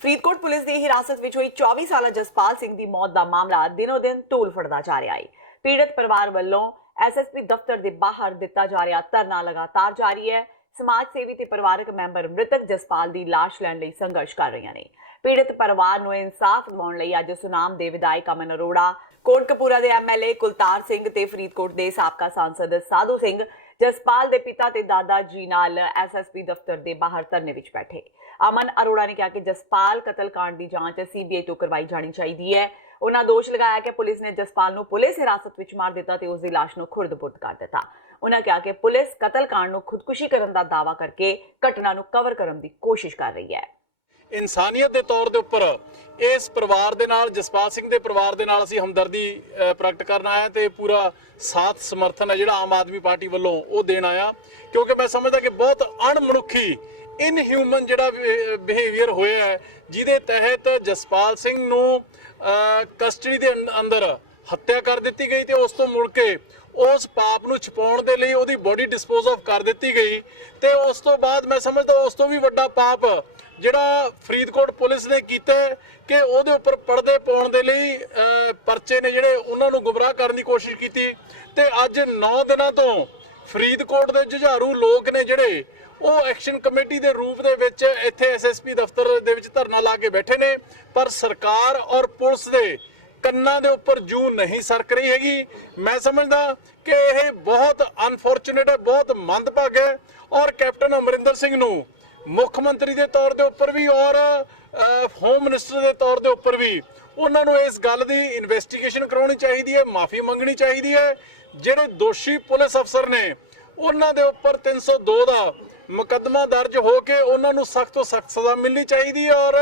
ਫਰੀਦਕੋਟ ਪੁਲਿਸ ਦੀ ਹਿਰਾਸਤ ਵਿੱਚ ਹੋਈ 24 ਸਾਲਾ ਜਸਪਾਲ ਸਿੰਘ ਦੀ ਮੌਤ ਦਾ ਮਾਮਲਾ ਦਿਨੋ-ਦਿਨ ਧੂਲ ਫੜਦਾ ਜਾ ਰਿਹਾ ਹੈ। ਪੀੜਤ ਪਰਿਵਾਰ ਵੱਲੋਂ ਐਸਐਸਪੀ ਦਫ਼ਤਰ ਦੇ ਬਾਹਰ ਦਿੱਤਾ ਜਾ ਰਿਹਾ ਧਰਨਾ ਲਗਾਤਾਰ ਜਾਰੀ ਹੈ। ਸਮਾਜ ਸੇਵੀ ਤੇ ਪਰਿਵਾਰਕ ਮੈਂਬਰ ਮ੍ਰਿਤਕ ਜਸਪਾਲ ਦੀ ਲਾਸ਼ ਲੈਣ ਲਈ ਸੰਘਰਸ਼ ਕਰ ਰਹੀਆਂ ਨੇ। ਪੀੜਤ ਪਰਿਵਾਰ ਨੂੰ ਇਨਸਾਫ ਦਿਵਾਉਣ ਲਈ ਅੱਜ ਸੁਨਾਮ ਦੇ ਵਿਧਾਇਕ ਅਮਨ ਅਰੋੜਾ, ਕੋਟਕਪੂਰਾ ਦੇ ਐਮਐਲਏ ਕੁਲਤਾਰ ਸਿੰਘ ਤੇ ਫਰੀਦਕੋਟ ਦੇ ਸਾਬਕਾ ਸਾਂਸਦ ਸਾਧੂ ਸਿੰਘ ਜਸਪਾਲ ਦੇ ਪਿਤਾ ਤੇ ਦਾਦਾ ਜੀ ਨਾਲ ਐਸਐਸਪੀ ਦਫ਼ਤਰ ਦੇ ਬਾਹਰ ਧਰਨੇ ਵਿੱਚ ਬੈਠੇ। ਅਮਨ ਅਰੋੜਾ ਨੇ ਕਿਹਾ ਕਿ ਜਸਪਾਲ ਕਤਲकांड ਦੀ ਜਾਂਚ ਸੀਬੀਆਈ ਤੋਂ ਕਰਵਾਈ ਜਾਣੀ ਚਾਹੀਦੀ ਹੈ। ਉਹਨਾਂ ਦੋਸ਼ ਲਗਾਇਆ ਕਿ ਪੁਲਿਸ ਨੇ ਜਸਪਾਲ ਨੂੰ ਪੁਲਿਸ ਹਿਰਾਸਤ ਵਿੱਚ ਮਾਰ ਦਿੱਤਾ ਤੇ ਉਸ ਦੀ ਲਾਸ਼ ਨੂੰ ਖੁਰਦ-ਬੁਰਦ ਕਰ ਦਿੱਤਾ। ਉਹਨਾਂ ਕਿਹਾ ਕਿ ਪੁਲਿਸ ਕਤਲकांड ਨੂੰ ਖੁਦਕੁਸ਼ੀ ਕਰਨ ਦਾ ਦਾਅਵਾ ਕਰਕੇ ਘਟਨਾ ਨੂੰ ਕਵਰ ਕਰਨ ਦੀ ਕੋਸ਼ਿਸ਼ ਕਰ ਰਹੀ ਹੈ। ਇਨਸਾਨੀਅਤ ਦੇ ਤੌਰ ਦੇ ਉੱਪਰ ਇਸ ਪਰਿਵਾਰ ਦੇ ਨਾਲ, ਜਸਪਾਲ ਸਿੰਘ ਦੇ ਪਰਿਵਾਰ ਦੇ ਨਾਲ ਅਸੀਂ ਹਮਦਰਦੀ ਪ੍ਰਗਟ ਕਰਨ ਆਏ ਤੇ ਪੂਰਾ ਸਾਥ ਸਮਰਥਨ ਹੈ ਜਿਹੜਾ ਆਮ ਆਦਮੀ ਪਾਰਟੀ ਵੱਲੋਂ ਉਹ ਦੇਣ ਆਇਆ, ਕਿਉਂਕਿ ਮੈਂ ਸਮਝਦਾ ਕਿ ਬਹੁਤ ਅਣਮਨੁੱਖੀ ਇਨਹਿਊਮਨ ਜਿਹੜਾ ਬਿਹੇਵੀਅਰ ਹੋਇਆ ਹੈ, ਜਿਹਦੇ ਤਹਿਤ ਜਸਪਾਲ ਸਿੰਘ ਨੂੰ ਕਸਟਡੀ ਦੇ ਅੰਦਰ ਹੱਤਿਆ ਕਰ ਦਿੱਤੀ ਗਈ ਤੇ ਉਸ ਤੋਂ ਮੁੜ ਕੇ ਉਸ ਪਾਪ ਨੂੰ ਛੁਪਾਉਣ ਦੇ ਲਈ ਉਹਦੀ ਬੋਡੀ ਡਿਸਪੋਜ਼ ਆਫ ਕਰ ਦਿੱਤੀ ਗਈ ਤੇ ਉਸ ਤੋਂ ਬਾਅਦ ਮੈਂ ਸਮਝਦਾ ਉਸ ਤੋਂ ਵੀ ਵੱਡਾ ਪਾਪ ਜਿਹੜਾ ਫਰੀਦਕੋਟ ਪੁਲਿਸ ਨੇ ਕੀਤਾ ਕਿ ਉਹਦੇ ਉੱਪਰ ਪਰਦੇ ਪਾਉਣ ਦੇ ਲਈ ਪਰਚੇ ਨੇ ਜਿਹੜੇ ਉਹਨਾਂ ਨੂੰ ਗੁੰਮਰਾਹ ਕਰਨ ਦੀ ਕੋਸ਼ਿਸ਼ ਕੀਤੀ ਤੇ ਅੱਜ 9 ਦਿਨਾਂ ਤੋਂ ਫਰੀਦਕੋਟ ਦੇ ਜੁਝਾਰੂ ਲੋਕ ਨੇ ਜਿਹੜੇ ਉਹ ਐਕਸ਼ਨ ਕਮੇਟੀ ਦੇ ਰੂਪ ਦੇ ਵਿੱਚ ਇੱਥੇ ਐਸਐਸਪੀ ਦਫ਼ਤਰ ਦੇ ਵਿੱਚ ਧਰਨਾ ਲਾ ਕੇ ਬੈਠੇ ਨੇ, ਪਰ ਸਰਕਾਰ ਔਰ ਪੁਲਿਸ ਦੇ ਕੰਨਾਂ ਦੇ ਉੱਪਰ ਜੂੰ ਨਹੀਂ ਸਰਕ ਰਹੀ ਹੈਗੀ। ਮੈਂ ਸਮਝਦਾ ਕਿ ਇਹ ਬਹੁਤ ਅਨਫੋਰਚੂਨੇਟ ਹੈ, ਬਹੁਤ ਮੰਦਭਾਗਾ ਹੈ ਔਰ ਕੈਪਟਨ ਅਮਰਿੰਦਰ ਸਿੰਘ ਨੂੰ ਮੁੱਖ ਮੰਤਰੀ ਦੇ ਤੌਰ ਦੇ ਉੱਪਰ ਵੀ ਔਰ ਹੋਮ ਮਿਨਿਸਟਰ ਦੇ ਤੌਰ ਦੇ ਉੱਪਰ ਵੀ ਉਹਨਾਂ ਨੂੰ ਇਸ ਗੱਲ ਦੀ ਇਨਵੈਸਟੀਗੇਸ਼ਨ ਕਰਾਉਣੀ ਚਾਹੀਦੀ ਹੈ, ਮਾਫੀ ਮੰਗਣੀ ਚਾਹੀਦੀ ਹੈ। ਜਿਹੜੇ ਦੋਸ਼ੀ ਪੁਲਿਸ ਅਫਸਰ ਨੇ ਉਹਨਾਂ ਦੇ ਉੱਪਰ 302 ਦਾ ਮੁਕੱਦਮਾ ਦਰਜ ਹੋ ਕੇ ਉਹਨਾਂ ਨੂੰ ਸਖਤ ਤੋਂ ਸਖਤ ਸਜ਼ਾ ਮਿਲਣੀ ਚਾਹੀਦੀ ਹੈ ਔਰ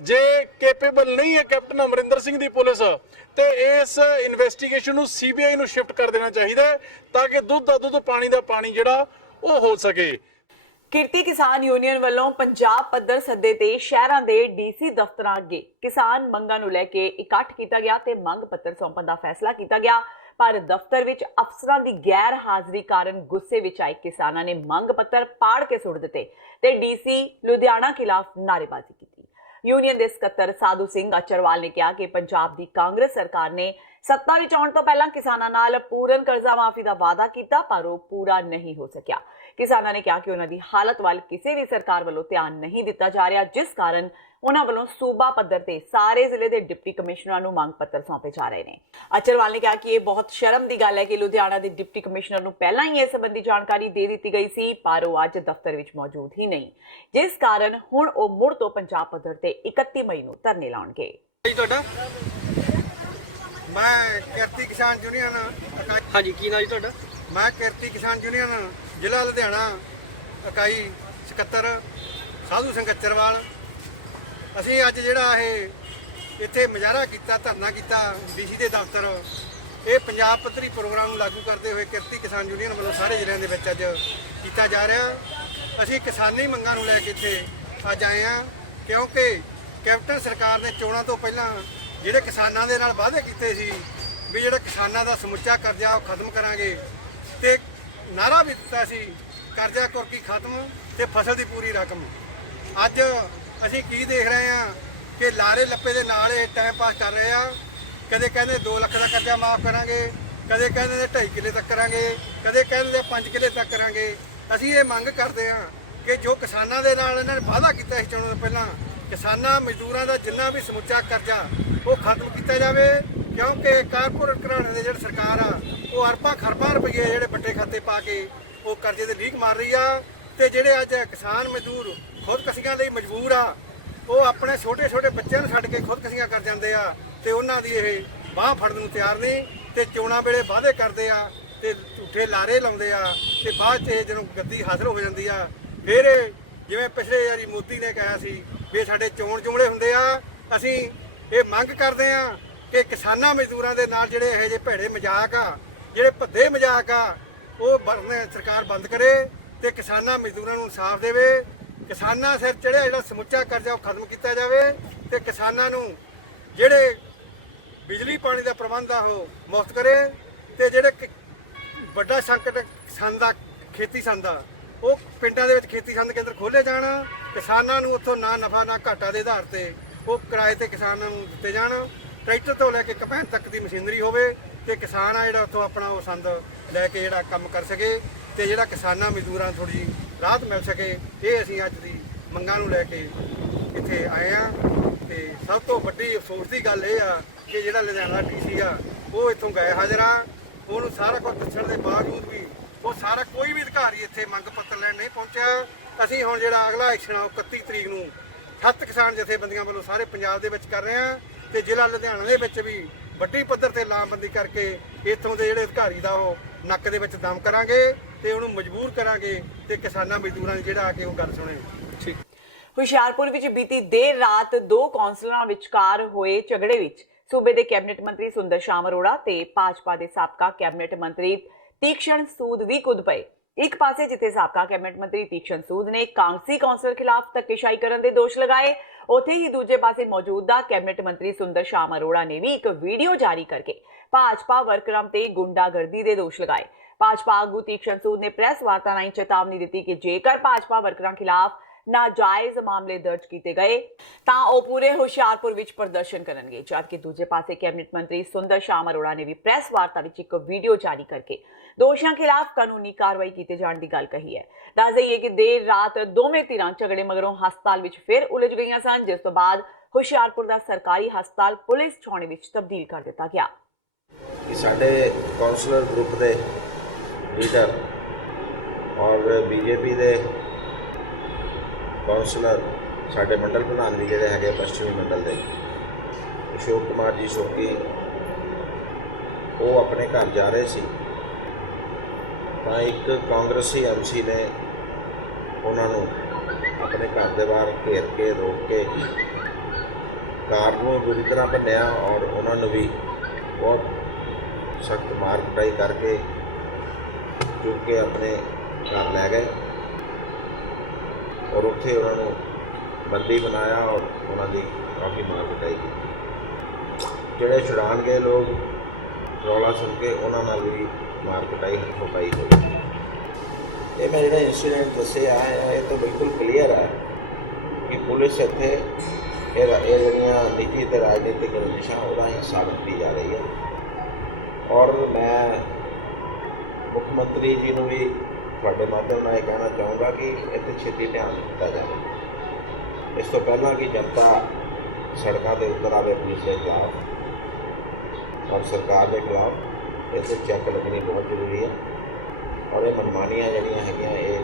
ਜੇ ਕੈਪੇਬਲ ਨਹੀਂ ਹੈ ਕੈਪਟਨ ਅਮਰਿੰਦਰ ਸਿੰਘ ਦੀ ਪੁਲਿਸ ਤੇ ਇਸ ਇਨਵੈਸਟੀਗੇਸ਼ਨ ਨੂੰ ਸੀਬੀਆਈ ਨੂੰ ਸ਼ਿਫਟ ਕਰ ਦੇਣਾ ਚਾਹੀਦਾ ਹੈ ਤਾਂ ਕਿ ਦੁੱਧ ਦਾ ਦੁੱਧ ਪਾਣੀ ਦਾ ਪਾਣੀ ਜਿਹੜਾ ਉਹ ਹੋ ਸਕੇ। ਕਿਰਤੀ ਕਿਸਾਨ ਯੂਨੀਅਨ ਵੱਲੋਂ ਪੰਜਾਬ ਪੱਧਰ ਸੱਦੇ ਤੇ ਸ਼ਹਿਰਾਂ ਦੇ ਡੀਸੀ ਦਫ਼ਤਰਾਂ ਅੱਗੇ ਕਿਸਾਨ ਮੰਗਾਂ ਨੂੰ ਲੈ ਕੇ ਇਕੱਠ ਕੀਤਾ ਗਿਆ ਤੇ ਮੰਗ ਪੱਤਰ ਸੌਂਪਣ ਦਾ ਫੈਸਲਾ ਕੀਤਾ ਗਿਆ, ਪਰ ਦਫ਼ਤਰ ਵਿੱਚ ਅਫਸਰਾਂ ਦੀ ਗੈਰ ਹਾਜ਼ਰੀ ਕਾਰਨ ਗੁੱਸੇ ਵਿੱਚ ਆਏ ਕਿਸਾਨਾਂ ਨੇ ਮੰਗ ਪੱਤਰ ਪਾੜ ਕੇ ਸੁੱਟ ਦਿੱਤੇ ਤੇ ਡੀਸੀ ਲੁਧਿਆਣਾ ਖਿਲਾਫ ਨਾਅਰੇਬਾਜ਼ੀ ਕੀਤੀ। ਯੂਨੀਅਨ ਦੇ ਸਕੱਤਰ ਸਾਧੂ ਸਿੰਘ ਅਚਰਵਾਲ ਨੇ ਕਿਹਾ ਕਿ ਪੰਜਾਬ ਦੀ ਕਾਂਗਰਸ ਸਰਕਾਰ ਨੇ ਸੱਤਾ ਵਿੱਚ ਆਉਣ ਤੋਂ ਪਹਿਲਾਂ ਕਿਸਾਨਾਂ ਨਾਲ ਪੂਰਨ ਕਰਜ਼ਾ ਮਾਫੀ ਦਾ ਵਾਅਦਾ ਕੀਤਾ, ਪਰ ਉਹ ਪੂਰਾ ਨਹੀਂ ਹੋ ਸਕਿਆ। ਕਿਸਾਨਾਂ ਨੇ ਕਿਹਾ ਕਿ ਉਹਨਾਂ ਦੀ ਹਾਲਤ ਵੱਲ ਕਿਸੇ ਵੀ ਸਰਕਾਰ ਵੱਲੋਂ ਧਿਆਨ ਨਹੀਂ ਦਿੱਤਾ ਜਾ ਰਿਹਾ, ਜਿਸ ਕਾਰਨ ਉਹਨਾਂ ਵੱਲੋਂ ਸੂਬਾ ਪੱਧਰ ਤੇ ਸਾਰੇ ਜ਼ਿਲ੍ਹੇ ਦੇ ਡਿਪਟੀ ਕਮਿਸ਼ਨਰਾਂ ਨੂੰ ਮੰਗ ਪੱਤਰ ਸੌਂਪੇ ਜਾ ਰਹੇ ਨੇ। ਅਚਰਵਾਲ ਨੇ ਕਿਹਾ ਕਿ ਇਹ ਬਹੁਤ ਸ਼ਰਮ ਦੀ ਗੱਲ ਹੈ ਕਿ ਲੁਧਿਆਣਾ ਦੇ ਡਿਪਟੀ ਕਮਿਸ਼ਨਰ ਨੂੰ ਪਹਿਲਾਂ ਹੀ ਇਸ ਸੰਬੰਧੀ ਜਾਣਕਾਰੀ ਦੇ ਦਿੱਤੀ ਗਈ ਸੀ, ਪਰ ਉਹ ਅੱਜ ਦਫ਼ਤਰ ਵਿੱਚ ਮੌਜੂਦ ਹੀ ਨਹੀਂ, ਜਿਸ ਕਾਰਨ ਹੁਣ ਉਹ ਮੁੜ ਤੋਂ ਪੰਜਾਬ ਪੱਧਰ ਤੇ 31 ਮਈ ਨੂੰ ਧਰਨੇ ਲਾਉਣਗੇ। ਤੁਹਾਡਾ ਮੈਂ ਕਿਰਤੀ ਕਿਸਾਨ ਯੂਨੀਅਨ ਹਾਂਜੀ ਕੀ ਨਾਮ ਜੀ ਤੁਹਾਡਾ? ਮੈਂ ਕਿਰਤੀ ਕਿਸਾਨ ਯੂਨੀਅਨ ਜ਼ਿਲ੍ਹਾ ਲੁਧਿਆਣਾ ਇਕਾਈ ਸਕੱਤਰ ਸਾਧੂ ਸਿੰਘ ਅਚਰਵਾਲ। ਅਸੀਂ ਅੱਜ ਜਿਹੜਾ ਇਹ ਇੱਥੇ ਮੁਜ਼ਾਹਰਾ ਕੀਤਾ, ਧਰਨਾ ਕੀਤਾ ਡੀਸੀ ਦੇ ਦਫ਼ਤਰ, ਇਹ ਪੰਜਾਬ ਪੱਧਰੀ ਪ੍ਰੋਗਰਾਮ ਨੂੰ ਲਾਗੂ ਕਰਦੇ ਹੋਏ ਕਿਰਤੀ ਕਿਸਾਨ ਯੂਨੀਅਨ ਵੱਲੋਂ ਸਾਰੇ ਜ਼ਿਲ੍ਹਿਆਂ ਦੇ ਵਿੱਚ ਅੱਜ ਕੀਤਾ ਜਾ ਰਿਹਾ। ਅਸੀਂ ਕਿਸਾਨੀ ਮੰਗਾਂ ਨੂੰ ਲੈ ਕੇ ਇੱਥੇ ਅੱਜ ਆਏ ਹਾਂ ਕਿਉਂਕਿ ਕੈਪਟਨ ਸਰਕਾਰ ਨੇ ਚੋਣਾਂ ਤੋਂ ਪਹਿਲਾਂ ਜਿਹੜੇ ਕਿਸਾਨਾਂ ਦੇ ਨਾਲ ਵਾਅਦੇ ਕੀਤੇ ਸੀ ਵੀ ਜਿਹੜਾ ਕਿਸਾਨਾਂ ਦਾ ਸਮੁੱਚਾ ਕਰਜ਼ਾ ਉਹ ਖਤਮ ਕਰਾਂਗੇ ਤੇ ਨਾਅਰਾ ਵੀ ਦਿੱਤਾ ਸੀ ਕਰਜ਼ਾ ਕੁਰਕੀ ਖਤਮ ਤੇ ਫਸਲ ਦੀ ਪੂਰੀ ਰਕਮ। ਅੱਜ ਅਸੀਂ ਕੀ ਦੇਖ ਰਹੇ ਹਾਂ ਕਿ ਲਾਰੇ ਲੱਪੇ ਦੇ ਨਾਲ ਇਹ ਟਾਈਮ ਪਾਸ ਕਰ ਰਹੇ ਆ ਕਦੇ ਕਹਿੰਦੇ 2 ਲੱਖ ਦਾ ਕਰਜ਼ਾ ਮਾਫ ਕਰਾਂਗੇ, ਕਦੇ ਕਹਿੰਦੇ ਨੇ 2.5 ਕਿੱਲੇ ਤੱਕ ਕਰਾਂਗੇ, ਕਦੇ ਕਹਿੰਦੇ 5 ਕਿੱਲੇ ਤੱਕ ਕਰਾਂਗੇ। ਅਸੀਂ ਇਹ ਮੰਗ ਕਰਦੇ ਹਾਂ ਕਿ ਜੋ ਕਿਸਾਨਾਂ ਦੇ ਨਾਲ ਇਹਨਾਂ ਨੇ ਵਾਅਦਾ ਕੀਤਾ ਸੀ ਚੋਣਾਂ ਤੋਂ ਪਹਿਲਾਂ, ਕਿਸਾਨਾਂ ਮਜ਼ਦੂਰਾਂ ਦਾ ਜਿੰਨਾ ਵੀ ਸਮੁੱਚਾ ਕਰਜ਼ਾ ਉਹ ਖਤਮ ਕੀਤਾ ਜਾਵੇ, ਕਿਉਂਕਿ ਕਾਰਪੋਰੇਟ ਘਰਾਣੇ ਦੇ ਜਿਹੜੀ ਸਰਕਾਰ ਆ ਉਹ ਅਰਬਾਂ ਖਰਬਾਂ ਰੁਪਏ ਜਿਹੜੇ ਵੱਡੇ ਖਾਤੇ ਪਾ ਕੇ ਉਹ ਕਰਜ਼ੇ ਤੇ ਲੀਕ ਮਾਰ ਰਹੀ ਆ। ਤੇ ਜਿਹੜੇ ਅੱਜ ਕਿਸਾਨ ਮਜ਼ਦੂਰ ਖੁਦਕਸ਼ੀਆਂ ਲਈ ਮਜਬੂਰ ਆ, ਉਹ ਆਪਣੇ ਛੋਟੇ ਛੋਟੇ ਬੱਚਿਆਂ ਨੂੰ ਛੱਡ ਕੇ ਖੁਦਕਸ਼ੀਆਂ ਕਰ ਜਾਂਦੇ ਆ ਤੇ ਉਹਨਾਂ ਦੀ ਇਹ ਬਾਂਹ ਫੜਨ ਨੂੰ ਤਿਆਰ ਨਹੀਂ ਤੇ ਚੋਣਾਂ ਵੇਲੇ ਵਾਅਦੇ ਕਰਦੇ ਆ ਤੇ ਝੂਠੇ ਲਾਰੇ ਲਾਉਂਦੇ ਆ ਤੇ ਬਾਅਦ 'ਚ ਇਹ ਜਦੋਂ ਗੱਦੀ ਹਾਸਲ ਹੋ ਜਾਂਦੀ ਆ ਫਿਰ ਇਹ ਜਿਵੇਂ ਪਿਛਲੇ ਵਾਰੀ ਮੋਦੀ ਨੇ ਕਿਹਾ ਸੀ ਵੀ ਸਾਡੇ ਚੋਣ ਜੁਮਲੇ ਹੁੰਦੇ ਆ। ਅਸੀਂ ਇਹ ਮੰਗ ਕਰਦੇ ਆ ਕਿ ਕਿਸਾਨਾਂ ਮਜ਼ਦੂਰਾਂ ਦੇ ਨਾਲ ਜਿਹੜੇ ਇਹੋ ਜਿਹੇ ਭੈੜੇ ਮਜ਼ਾਕ ਆ, ਜਿਹੜੇ ਭੱਦੇ ਮਜ਼ਾਕ ਆ, ਉਹ ਸਰਕਾਰ ਬੰਦ ਕਰੇ ਤੇ ਕਿਸਾਨਾਂ ਮਜ਼ਦੂਰਾਂ ਨੂੰ ਇਨਸਾਫ ਦੇਵੇ। ਕਿਸਾਨਾਂ ਸਿਰ ਚੜਿਆ ਜਿਹੜਾ ਸਮੁੱਚਾ ਕਰਜ਼ਾ ਉਹ ਖਤਮ ਕੀਤਾ ਜਾਵੇ ਤੇ ਕਿਸਾਨਾਂ ਨੂੰ ਜਿਹੜੇ ਬਿਜਲੀ ਪਾਣੀ ਦਾ ਪ੍ਰਬੰਧ ਆ ਉਹ ਮੁਫਤ ਕਰੇ ਤੇ ਜਿਹੜੇ ਵੱਡਾ ਸੰਕਟ ਕਿਸਾਨ ਦਾ ਖੇਤੀ ਸੰਦ ਦਾ ਉਹ ਪਿੰਡਾਂ ਦੇ ਵਿੱਚ ਖੇਤੀ ਸੰਦ ਕੇਂਦਰ ਖੋਲ੍ਹੇ ਜਾਣ, ਕਿਸਾਨਾਂ ਨੂੰ ਉੱਥੋਂ ਨਾ ਨਫਾ ਨਾ ਘਾਟਾ ਦੇ ਆਧਾਰ ਤੇ ਉਹ ਕਿਰਾਏ ਤੇ ਕਿਸਾਨਾਂ ਨੂੰ ਦਿੱਤੇ ਜਾਣ। ਟਰੈਕਟਰ ਤੋਂ ਲੈ ਕੇ ਕਪੈਨ ਤੱਕ ਦੀ ਮਸ਼ੀਨਰੀ ਹੋਵੇ ਤੇ ਕਿਸਾਨ ਆ ਜਿਹੜਾ ਉੱਥੋਂ ਆਪਣਾ ਉਹ ਸੰਦ ਲੈ ਕੇ ਜਿਹੜਾ ਕੰਮ ਕਰ ਸਕੇ ਤੇ ਜਿਹੜਾ ਕਿਸਾਨਾਂ ਮਜ਼ਦੂਰਾਂ ਨੂੰ ਥੋੜ੍ਹੀ ਜਿਹੀ ਰਾਹਤ ਮਿਲ ਸਕੇ। ਇਹ ਅਸੀਂ ਅੱਜ ਦੀ ਮੰਗਾਂ ਨੂੰ ਲੈ ਕੇ ਇੱਥੇ ਆਏ ਆ ਤੇ ਸਭ ਤੋਂ ਵੱਡੀ ਅਫਸੋਸ ਦੀ ਗੱਲ ਇਹ ਆ ਕਿ ਜਿਹੜਾ ਲੁਧਿਆਣਾ ਡੀਸੀ ਆ ਉਹ ਇੱਥੋਂ ਗਏ ਹਾਜ਼ਰ ਆ। ਉਹਨੂੰ ਸਾਰਾ ਕੁਝ ਦੱਸਣ ਦੇ ਬਾਵਜੂਦ ਵੀ ਉਹ ਸਾਰਾ ਕੋਈ ਵੀ ਅਧਿਕਾਰੀ ਇੱਥੇ ਮੰਗ ਪੱਤਰ ਲੈਣ ਨਹੀਂ ਪਹੁੰਚਿਆ। ਅਸੀਂ ਹੁਣ ਜਿਹੜਾ ਅਗਲਾ ਐਕਸ਼ਨ ਆ ਉਹ 31 ਤਰੀਕ ਨੂੰ 7 ਕਿਸਾਨ ਜਥੇਬੰਦੀਆਂ ਵੱਲੋਂ ਸਾਰੇ ਪੰਜਾਬ ਦੇ ਵਿੱਚ ਕਰ ਰਹੇ ਆ ਤੇ ਜ਼ਿਲ੍ਹਾ ਲੁਧਿਆਣਾ ਦੇ ਵਿੱਚ ਵੀ ਵੱਡੀ ਪੱਧਰ ਤੇ ਲਾਮਬੰਦੀ ਕਰਕੇ ਇੱਥੋਂ ਦੇ ਜਿਹੜੇ ਅਧਿਕਾਰੀ ਦਾ ਉਹ ਨੱਕ ਦੇ ਵਿੱਚ ਦਮ ਕਰਾਂਗੇ ਤੇ ਉਹਨੂੰ ਮਜਬੂਰ ਕਰਾਂਗੇ ਤੇ ਕਿਸਾਨਾਂ ਮਜ਼ਦੂਰਾਂ ਦੀ ਜਿਹੜਾ ਆ ਕੇ ਉਹ ਗੱਲ ਸੁਣੇ। ਠੀਕ। ਹੁਸ਼ਿਆਰਪੁਰ ਵਿੱਚ ਬੀਤੀ ਦੇਰ ਰਾਤ 2 ਕੌਂਸਲਰਾਂ ਵਿਚਕਾਰ ਹੋਏ ਝਗੜੇ ਵਿੱਚ ਸੂਬੇ ਦੇ ਕੈਬਨਿਟ ਮੰਤਰੀ ਸੁੰਦਰ ਸ਼ਾਮ ਅਰੋੜਾ ਤੇ ਭਾਜਪਾ ਦੇ ਸਾਬਕਾ ਕੈਬਨਿਟ ਮੰਤਰੀ ਤੀਕਸ਼ਣ ਸੂਦ ਵੀ ਕੁੱਦ ਪਏ। ਇੱਕ ਪਾਸੇ ਜਿੱਥੇ ਸਾਬਕਾ ਕੈਬਨਿਟ ਮੰਤਰੀ ਤੀਕਸ਼ਣ ਸੂਦ ਨੇ ਕਾਂਗਰਸੀ ਕੌਂਸਲਰ ਖਿਲਾਫ ਧੱਕੇਸ਼ਾਹੀ ਕਰਨ ਦੇ ਦੋਸ਼ ਲਗਾਏ, ਉੱਥੇ ਹੀ ਦੂਜੇ ਪਾਸੇ ਮੌਜੂਦਾ ਕੈਬਨਿਟ ਮੰਤਰੀ ਸੁੰਦਰ ਸ਼ਾਮ ਅਰੋੜਾ ਨੇ ਵੀ ਇੱਕ ਵੀਡੀਓ ਜਾਰੀ ਕਰਕੇ ਭਾਜਪਾ ਵਰਕਰਾਂ ਤੇ ਗੁੰਡਾਗਰਦੀ ਦੇ ਦੋਸ਼ ਲਗਾਏ। ਭਾਜਪਾ ਆਗੂ ਤੀਕਸ਼ਣ ਸੂਦ ਨੇ ਪ੍ਰੈਸ ਵਾਰਤਾ ਰਾਹੀਂ ਚੇਤਾਵਨੀ ਦਿੱਤੀ ਕਿ ਜੇਕਰ ਭਾਜਪਾ ਵਰਕਰਾਂ ਖਿਲਾਫ ਨਾਜਾਇਜ਼ ਮਾਮਲੇ ਦਰਜ ਕੀਤੇ ਗਏ ਤਾਂ ਉਹ ਪੂਰੇ ਹੁਸ਼ਿਆਰਪੁਰ ਵਿੱਚ ਪ੍ਰਦਰਸ਼ਨ ਕਰਨਗੇ। ਜਦਕਿ ਦੂਜੇ ਪਾਸੇ ਕੈਬਨਿਟ ਮੰਤਰੀ ਸੁੰਦਰ ਸ਼ਾਮ ਅਰੋੜਾ ਨੇ ਵੀ ਪ੍ਰੈਸ ਵਾਰਤਾ ਵਿੱਚ ਇੱਕ ਵੀਡੀਓ ਜਾਰੀ ਕਰਕੇ ਦੋਸ਼ੀਆਂ ਖਿਲਾਫ ਕਾਨੂੰਨੀ ਕਾਰਵਾਈ ਕੀਤੇ ਜਾਣ ਦੀ ਗੱਲ ਕਹੀ ਹੈ। ਦੱਸ ਦਈਏ ਕਿ ਦੇਰ ਰਾਤ ਦੋਵੇਂ ਧਿਰਾਂ ਝਗੜੇ ਮਗਰੋਂ ਹਸਪਤਾਲ ਵਿੱਚ ਫਿਰ ਉਲਝ ਗਈਆਂ ਸਨ, ਜਿਸ ਤੋਂ ਬਾਅਦ ਹੁਸ਼ਿਆਰਪੁਰ ਦਾ ਸਰਕਾਰੀ ਹਸਪਤਾਲ ਪੁਲਿਸ ਥਾਣੇ ਵਿੱਚ ਤਬਦੀਲ ਕਰ ਦਿੱਤਾ ਗਿਆ। ਸਾਡੇ ਕੌਂਸਲਰ ਗਰੁੱਪ ਦੇ ਲੀਡਰ ਔਰ ਬੀਜੇਪੀ ਦੇ ਕੌਂਸਲਰ ਸਾਡੇ ਮੰਡਲ ਪ੍ਰਧਾਨ ਵੀ ਜਿਹੜੇ ਹੈਗੇ ਪੱਛਮੀ ਮੰਡਲ ਦੇ ਅਸ਼ੋਕ ਕੁਮਾਰ ਜੀ ਸ਼ੋਕੀ, ਉਹ ਆਪਣੇ ਘਰ ਜਾ ਰਹੇ ਸੀ ਤਾਂ ਇੱਕ ਕਾਂਗਰਸੀ ਐਮਸੀ ਨੇ ਉਹਨਾਂ ਨੂੰ ਆਪਣੇ ਘਰ ਦੇ ਬਾਹਰ ਘੇਰ ਕੇ ਰੋਕ ਕੇ ਕਾਰ ਨੂੰ ਬੁਰੀ ਤਰ੍ਹਾਂ ਭੰਨਿਆ ਔਰ ਉਹਨਾਂ ਨੂੰ ਵੀ ਬਹੁਤ ਸਖਤ ਮਾਰ ਕੁਟਾਈ ਕਰਕੇ ਚੁੱਕ ਕੇ ਆਪਣੇ ਘਰ ਲੈ ਗਏ ਔਰ ਉੱਥੇ ਉਹਨਾਂ ਨੂੰ ਬੰਦੀ ਬਣਾਇਆ ਔਰ ਉਹਨਾਂ ਦੀ ਕਾਫੀ ਮਾਰ ਕੁਟਾਈ ਕੀਤੀ। ਜਿਹੜੇ ਛੁਡਾਉਣ ਗਏ ਲੋਕ ਰੌਲਾ ਸੁਣ ਕੇ ਉਹਨਾਂ ਨਾਲ ਵੀ ਮਾਰ ਕੁਟਾਈ ਹੱਥੋਂ ਪਾਈ ਹੋਈ। ਇਹ ਮੈਂ ਜਿਹੜਾ ਇੰਸੀਡੈਂਟ ਦੱਸਿਆ ਹੈ ਇਹ ਤਾਂ ਬਿਲਕੁਲ ਕਲੀਅਰ ਹੈ ਕਿ ਪੁਲਿਸ ਇੱਥੇ ਇਹ ਜਿਹੜੀਆਂ ਨੀਤੀ ਅਤੇ ਰਾਜਨੀਤਿਕ ਰੰਜਿਸ਼ਾਂ ਉਹਦਾ ਹਿੱਸਾ ਬਣਦੀ ਜਾ ਰਹੀ ਹੈ ਔਰ ਮੈਂ ਮੁੱਖ ਮੰਤਰੀ ਜੀ ਨੂੰ ਵੀ ਤੁਹਾਡੇ ਮਾਧਿਅਮ ਨਾਲ ਇਹ ਕਹਿਣਾ ਚਾਹੂੰਗਾ ਕਿ ਇੱਥੇ ਛੇਤੀ ਧਿਆਨ ਦਿੱਤਾ ਜਾਵੇ। ਇਸ ਤੋਂ ਪਹਿਲਾਂ ਕਿ ਜਨਤਾ ਸੜਕਾਂ 'ਤੇ ਉਤਰ ਆਵੇ ਪੁਲਿਸ ਦੇ ਖਿਲਾਫ ਔਰ ਸਰਕਾਰ ਦੇ ਖਿਲਾਫ, ਇੱਥੇ ਚੈੱਕ ਲੱਗਣੀ ਬਹੁਤ ਜ਼ਰੂਰੀ ਹੈ ਔਰ ਇਹ मनमानियाँ ਜਿਹੜੀਆਂ ਹੈਗੀਆਂ ਇਹ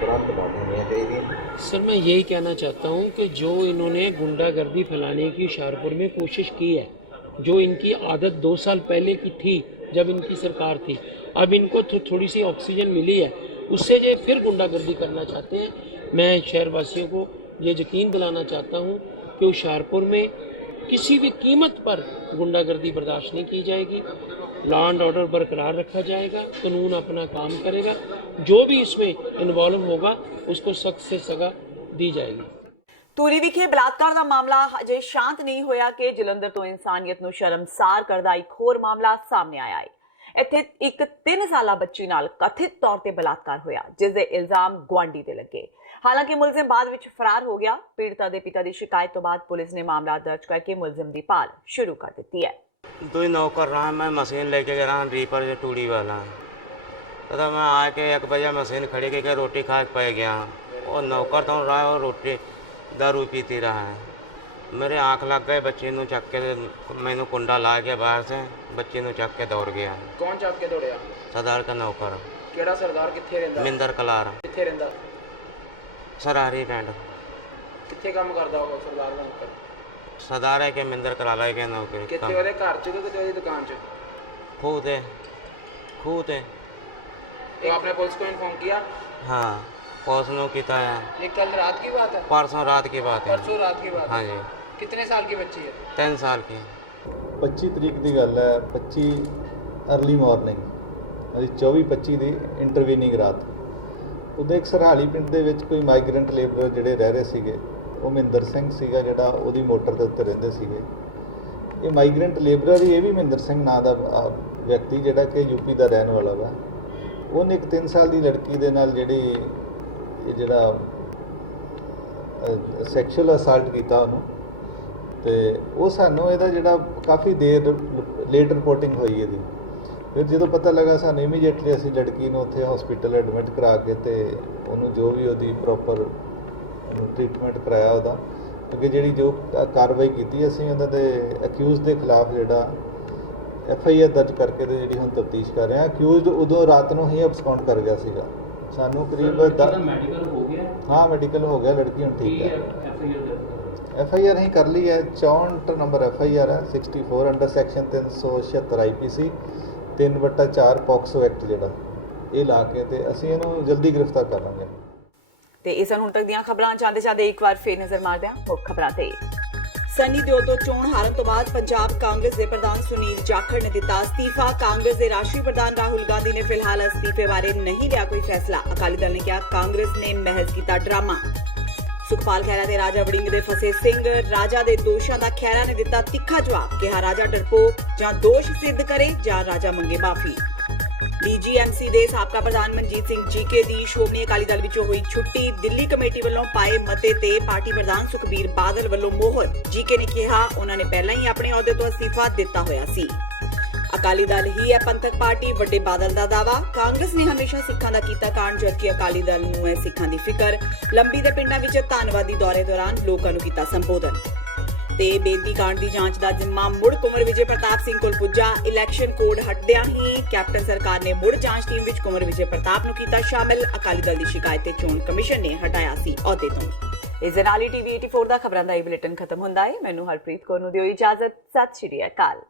तुरंत बंद होनी चाहिए। सर मैं यही कहना चाहता हूँ कि जो इन्होंने गुंडागर्दी फैलाने की हुशियारपुर में कोशिश की है, जो इनकी आदत 2 साल पहले की थी जब इनकी सरकार थी, अब इनको थोड़ी सी ऑक्सीजन मिली है, उससे जो फिर गुंडागर्दी करना चाहते हैं। मैं शहरवासियों को ये यकीन दिलाना चाहता हूँ कि हुशियारपुर में किसी भी कीमत पर गुंडागर्दी बर्दाश्त नहीं की जाएगी। लॉ एंड ऑर्डर बरकरार रखा जाएगा, कानून अपना काम करेगा, जो भी इसमें इन्वॉल्व होगा उसको सख्त से सज़ा दी जाएगी। ਧੂਰੀ ਵਿਖੇ ਬਲਾਤਕਾਰ ਦਾ ਮਾਮਲਾ ਅਜੇ ਸ਼ਾਂਤ ਨਹੀਂ ਹੋਇਆ ਕਿ ਜਲੰਧਰ ਤੋਂ ਇਨਸਾਨੀਅਤ ਨੂੰ ਸ਼ਰਮਸਾਰ ਕਰਦਾ ਇੱਕ ਹੋਰ ਮਾਮਲਾ ਸਾਹਮਣੇ ਆਇਆ ਹੈ। ਇੱਥੇ ਇੱਕ 3 ਸਾਲਾ ਬੱਚੀ ਨਾਲ ਕਥਿਤ ਤੌਰ ਤੇ ਬਲਾਤਕਾਰ ਹੋਇਆ, ਜਿਸ ਦੇ ਇਲਜ਼ਾਮ ਗੁਆਂਢੀ ਤੇ ਲੱਗੇ। ਹਾਲਾਂਕਿ ਮੁਲਜ਼ਮ ਬਾਅਦ ਵਿੱਚ ਫਰਾਰ ਹੋ ਗਿਆ। ਪੀੜਤਾ ਦੇ ਪਿਤਾ ਦੀ ਸ਼ਿਕਾਇਤ ਤੋਂ ਬਾਅਦ ਪੁਲਿਸ ਨੇ ਮਾਮਲਾ ਦਰਜ ਕਰਕੇ ਮੁਲਜ਼ਮ ਦੀ ਭਾਲ ਸ਼ੁਰੂ ਕਰ ਦਿੱਤੀ ਹੈ। तो नौकर रहा, मैं मशीन लेके गया रहा रीपर जो टूड़ी वाला, तो मैं आके 1 बजे मशीन खड़ी करके रोटी खा के पै गया। और नौकर तो रहा है और रोटी दारू पीती रहा है। मेरे आँख लग गए, बच्ची नू चक के मैनू कुंडा ला के बाहर से बच्ची नू चक के दौड़ गया। कौन चक के दौड़िया? सरदार का नौकर। ਕਿਹੜਾ ਸਰਦਾਰ? ਕਿੱਥੇ ਰਹਿੰਦਾ? मिंदर कलार ਕਿੱਥੇ ਰਹਿੰਦਾ? सरारी पिंड। ਕਿੱਥੇ ਕੰਮ ਕਰਦਾ ਹੋਗਾ ਸਰਦਾਰ ਦਾ ਨੌਕਰ? सरदार है कि मिंदर कलाला के नौकरी। ਕਿੱਥੇ? ਉਹਦੇ ਘਰ 'ਚ ਕਿ ਕਿਤੇ ਉਹਦੀ ਦੁਕਾਨ 'ਚ? खूह थे। तो आपने पुलिस को इन्फॉर्म किया? हाँ, पुलिस ने किया है। ये कल रात की बात है? परसों रात की बात है। परसों रात की बात है? हाँ जी। कितने साल की बच्ची है? 3 साल की। 25 ਤਰੀਕ ਦੀ ਗੱਲ ਹੈ। 25 अर्ਲੀ ਮਾਰਨਿੰਗ ਅਸੀਂ 24-25 ਦੀ ਇੰਟਰਵੀਨਿੰਗ ਰਾਤ ਉਹਦੇ ਇੱਕ ਸਰਹਾਲੀ ਪਿੰਡ ਦੇ ਵਿੱਚ ਕੋਈ ਮਾਈਗ੍ਰੈਂਟ ਲੇਬਰਰ ਜਿਹੜੇ ਰਹਿ ਰਹੇ ਸੀਗੇ, ਉਹ ਮਹਿੰਦਰ ਸਿੰਘ ਸੀਗਾ ਜਿਹੜਾ ਉਹਦੀ ਮੋਟਰ ਦੇ ਉੱਤੇ ਰਹਿੰਦੇ ਸੀਗੇ। ਇਹ ਮਾਈਗ੍ਰੈਂਟ ਲੇਬਰਰ ਹੀ, ਇਹ ਵੀ ਮਹਿੰਦਰ ਸਿੰਘ ਨਾਂ ਦਾ ਵਿਅਕਤੀ ਜਿਹੜਾ ਕਿ ਯੂਪੀ ਦਾ ਰਹਿਣ ਵਾਲਾ ਵਾ, ਉਹਨੇ ਇੱਕ 3 ਸਾਲ ਦੀ ਲੜਕੀ ਦੇ ਨਾਲ ਜਿਹੜਾ ਸੈਕਸ਼ੂਅਲ ਅਸਾਲਟ ਕੀਤਾ ਉਹਨੂੰ, ਤੇ ਉਹ ਸਾਨੂੰ ਇਹਦਾ ਜਿਹੜਾ ਕਾਫੀ ਦੇਰ ਲੇਟ ਰਿਪੋਰਟਿੰਗ ਹੋਈ ਇਹਦੀ। ਫਿਰ ਜਦੋਂ ਪਤਾ ਲੱਗਾ ਸਾਨੂੰ ਇਮੀਡੀਏਟਲੀ ਅਸੀਂ ਲੜਕੀ ਨੂੰ ਉੱਥੇ ਹਸਪੀਟਲ ਐਡਮਿਟ ਕਰਾ ਕੇ ਤੇ ਉਹਨੂੰ ਜੋ ਵੀ ਉਹਦੀ ਪ੍ਰੋਪਰ ਉਹਨੂੰ ਟ੍ਰੀਟਮੈਂਟ ਕਰਾਇਆ ਉਹਦਾ, ਅੱਗੇ ਜਿਹੜੀ ਜੋ ਕਾਰਵਾਈ ਕੀਤੀ ਅਸੀਂ ਉਹਨਾਂ ਦੇ ਅਕਿਊਜ਼ ਦੇ ਖਿਲਾਫ ਜਿਹੜਾ FIR ਦਰਜ ਕਰਕੇ ਤੇ ਜਿਹੜੀ ਹੁਣ ਤਫਤੀਸ਼ ਕਰ ਰਹੇ ਹਾਂ। ਅਕਿਊਜ਼ਡ ਉਦੋਂ ਰਾਤ ਨੂੰ ਹੀ ਅਬਸਕੌਂਡ ਕਰ ਗਿਆ ਸੀਗਾ। ਸਾਨੂੰ ਕਰੀਬ ਮੈਡੀਕਲ ਹੋ ਗਿਆ? ਹਾਂ, ਮੈਡੀਕਲ ਹੋ ਗਿਆ, ਲੜਕੀ ਹੁਣ ਠੀਕ ਹੈ। FIR ਅਸੀਂ ਕਰ ਲਈ ਹੈ। 64 ਨੰਬਰ FIR ਹੈ, 64 under section 376 IPC 3/4 POCSO act ਜਿਹੜਾ ਇਹ ਲਾ ਕੇ ਤੇ ਅਸੀਂ ਇਹਨੂੰ ਜਲਦੀ ਗ੍ਰਿਫਤਾਰ ਕਰ ਲਾਂਗੇ। ਤੇ ਇਸ ਹੁਣ ਤੱਕ ਦੀਆਂ ਖਬਰਾਂ ਚਾਹਦੇ ਇੱਕ ਵਾਰ ਫੇਰ ਨਜ਼ਰ ਮਾਰਦੇ ਹਾਂ ਮੁੱਖ ਖਬਰਾਂ ਤੇ। ਸਨੀ ਦਿਓਲ ਤੋਂ ਚੋਣ ਹਾਰਨ ਤੋਂ ਬਾਅਦ ਪੰਜਾਬ ਕਾਂਗਰਸ ਦੇ ਪ੍ਰਧਾਨ ਸੁਨੀਲ ਜਾਖੜ ਨੇ ਦਿੱਤਾ ਅਸਤੀਫਾ। ਕਾਂਗਰਸ ਦੇ ਰਾਸ਼ਟਰੀ ਪ੍ਰਧਾਨ ਰਾਹੁਲ ਗਾਂਧੀ ਨੇ ਫਿਲਹਾਲ ਅਸਤੀਫੇ ਬਾਰੇ ਨਹੀਂ ਲਿਆ ਕੋਈ ਫੈਸਲਾ। ਅਕਾਲੀ ਦਲ ਨੇ ਕਿਹਾ ਕਾਂਗਰਸ ਨੇ ਮਹਿਜ਼ ਕੀਤਾ ਡਰਾਮਾ। ਸੁਖਪਾਲ ਖਹਿਰਾ ਤੇ ਰਾਜਾ ਵੜਿੰਗ ਦੇ ਫਸੇ ਸਿੰਘ, ਰਾਜਾ ਦੇ ਦੋਸ਼ਾਂ ਦਾ ਖਹਿਰਾ ਨੇ ਦਿੱਤਾ ਤਿੱਖਾ ਜਵਾਬ। ਕਿਹਾ ਰਾਜਾ ਡਰਪੋਕ, ਜਾਂ ਦੋਸ਼ ਸਿੱਧ ਕਰੇ ਜਾਂ ਰਾਜਾ ਮੰਗੇ ਮਾਫੀ। DGMC ਦੇ ਸਾਬਕਾ ਪ੍ਰਧਾਨ ਮਨਜੀਤ ਸਿੰਘ ਜੀਕੇ ਦੀ ਸ਼੍ਰੋਮਣੀ ਅਕਾਲੀ ਦਲ ਵਿੱਚੋਂ ਹੋਈ ਛੁੱਟੀ। ਦਿੱਲੀ ਕਮੇਟੀ ਵੱਲੋਂ ਪਾਏ ਮਤੇ ਤੇ ਪਾਰਟੀ ਪ੍ਰਧਾਨ ਸੁਖਬੀਰ ਬਾਦਲ ਵੱਲੋਂ ਮੋਹਰ। ਜੀਕੇ ਨੇ ਕਿਹਾ ਉਹਨਾਂ ਨੇ ਪਹਿਲਾਂ ਹੀ ਆਪਣੇ ਅਹੁਦੇ ਤੋਂ ਅਸਤੀਫਾ ਦਿੱਤਾ ਹੋਇਆ ਸੀ। ਅਕਾਲੀ ਦਲ ਹੀ ਹੈ ਪੰਥਕ ਪਾਰਟੀ, ਵੱਡੇ ਬਾਦਲ ਦਾ ਦਾਅਵਾ। ਕਾਂਗਰਸ ਨੇ ਹਮੇਸ਼ਾ ਸਿੱਖਾਂ ਦਾ ਕੀਤਾ ਕਾਂਡ, ਜਦਕਿ ਅਕਾਲੀ ਦਲ ਨੂੰ ਹੈ ਸਿੱਖਾਂ ਦੀ ਫਿਕਰ। ਲੰਬੀ ਦੇ ਪਿੰਡਾਂ ਵਿੱਚ ਧੰਨਵਾਦੀ ਦੌਰੇ ਦੌਰਾਨ ਲੋਕਾਂ ਨੂੰ ਕੀਤਾ ਸੰਬੋਧਨ। ਤੇ ਬੇਦੀ ਕਾਂਡ ਦੀ ਜਾਂਚ ਦਾ ਜ਼ਿੰਮਾ ਮੁੜ ਕੁੰਵਰ ਵਿਜੇ ਪ੍ਰਤਾਪ ਸਿੰਘ ਕੋਲ ਪੁੱਜਾ। ਇਲੈਕਸ਼ਨ ਕੋਡ ਹਟਦਿਆਂ ਹੀ ਕੈਪਟਨ ਸਰਕਾਰ ਨੇ ਮੁੜ ਜਾਂਚ ਟੀਮ ਵਿੱਚ ਕੁੰਵਰ ਵਿਜੇ ਪ੍ਰਤਾਪ ਨੂੰ ਕੀਤਾ ਸ਼ਾਮਿਲ। ਅਕਾਲੀ ਦਲ ਦੀ ਸ਼ਿਕਾਇਤ ਤੇ ਚੋਣ ਕਮਿਸ਼ਨ ਨੇ ਹਟਾਇਆ ਸੀ ਅਹੁਦੇ ਤੋਂ। ਇਸ ਦੇ ਨਾਲ ਹੀ TV 84 ਦਾ ਖਬਰਾਂ ਦਾ ਇਹ ਬੁਲੇਟਿਨ ਖਤਮ ਹੁੰਦਾ ਹੈ। ਮੈਨੂੰ ਹਰਪ੍ਰੀਤ ਕੌਰ ਨੂੰ ਦਿਓ ਇਜਾਜ਼ਤ। ਸਤਿ ਸ਼੍ਰੀ ਅਕਾਲ।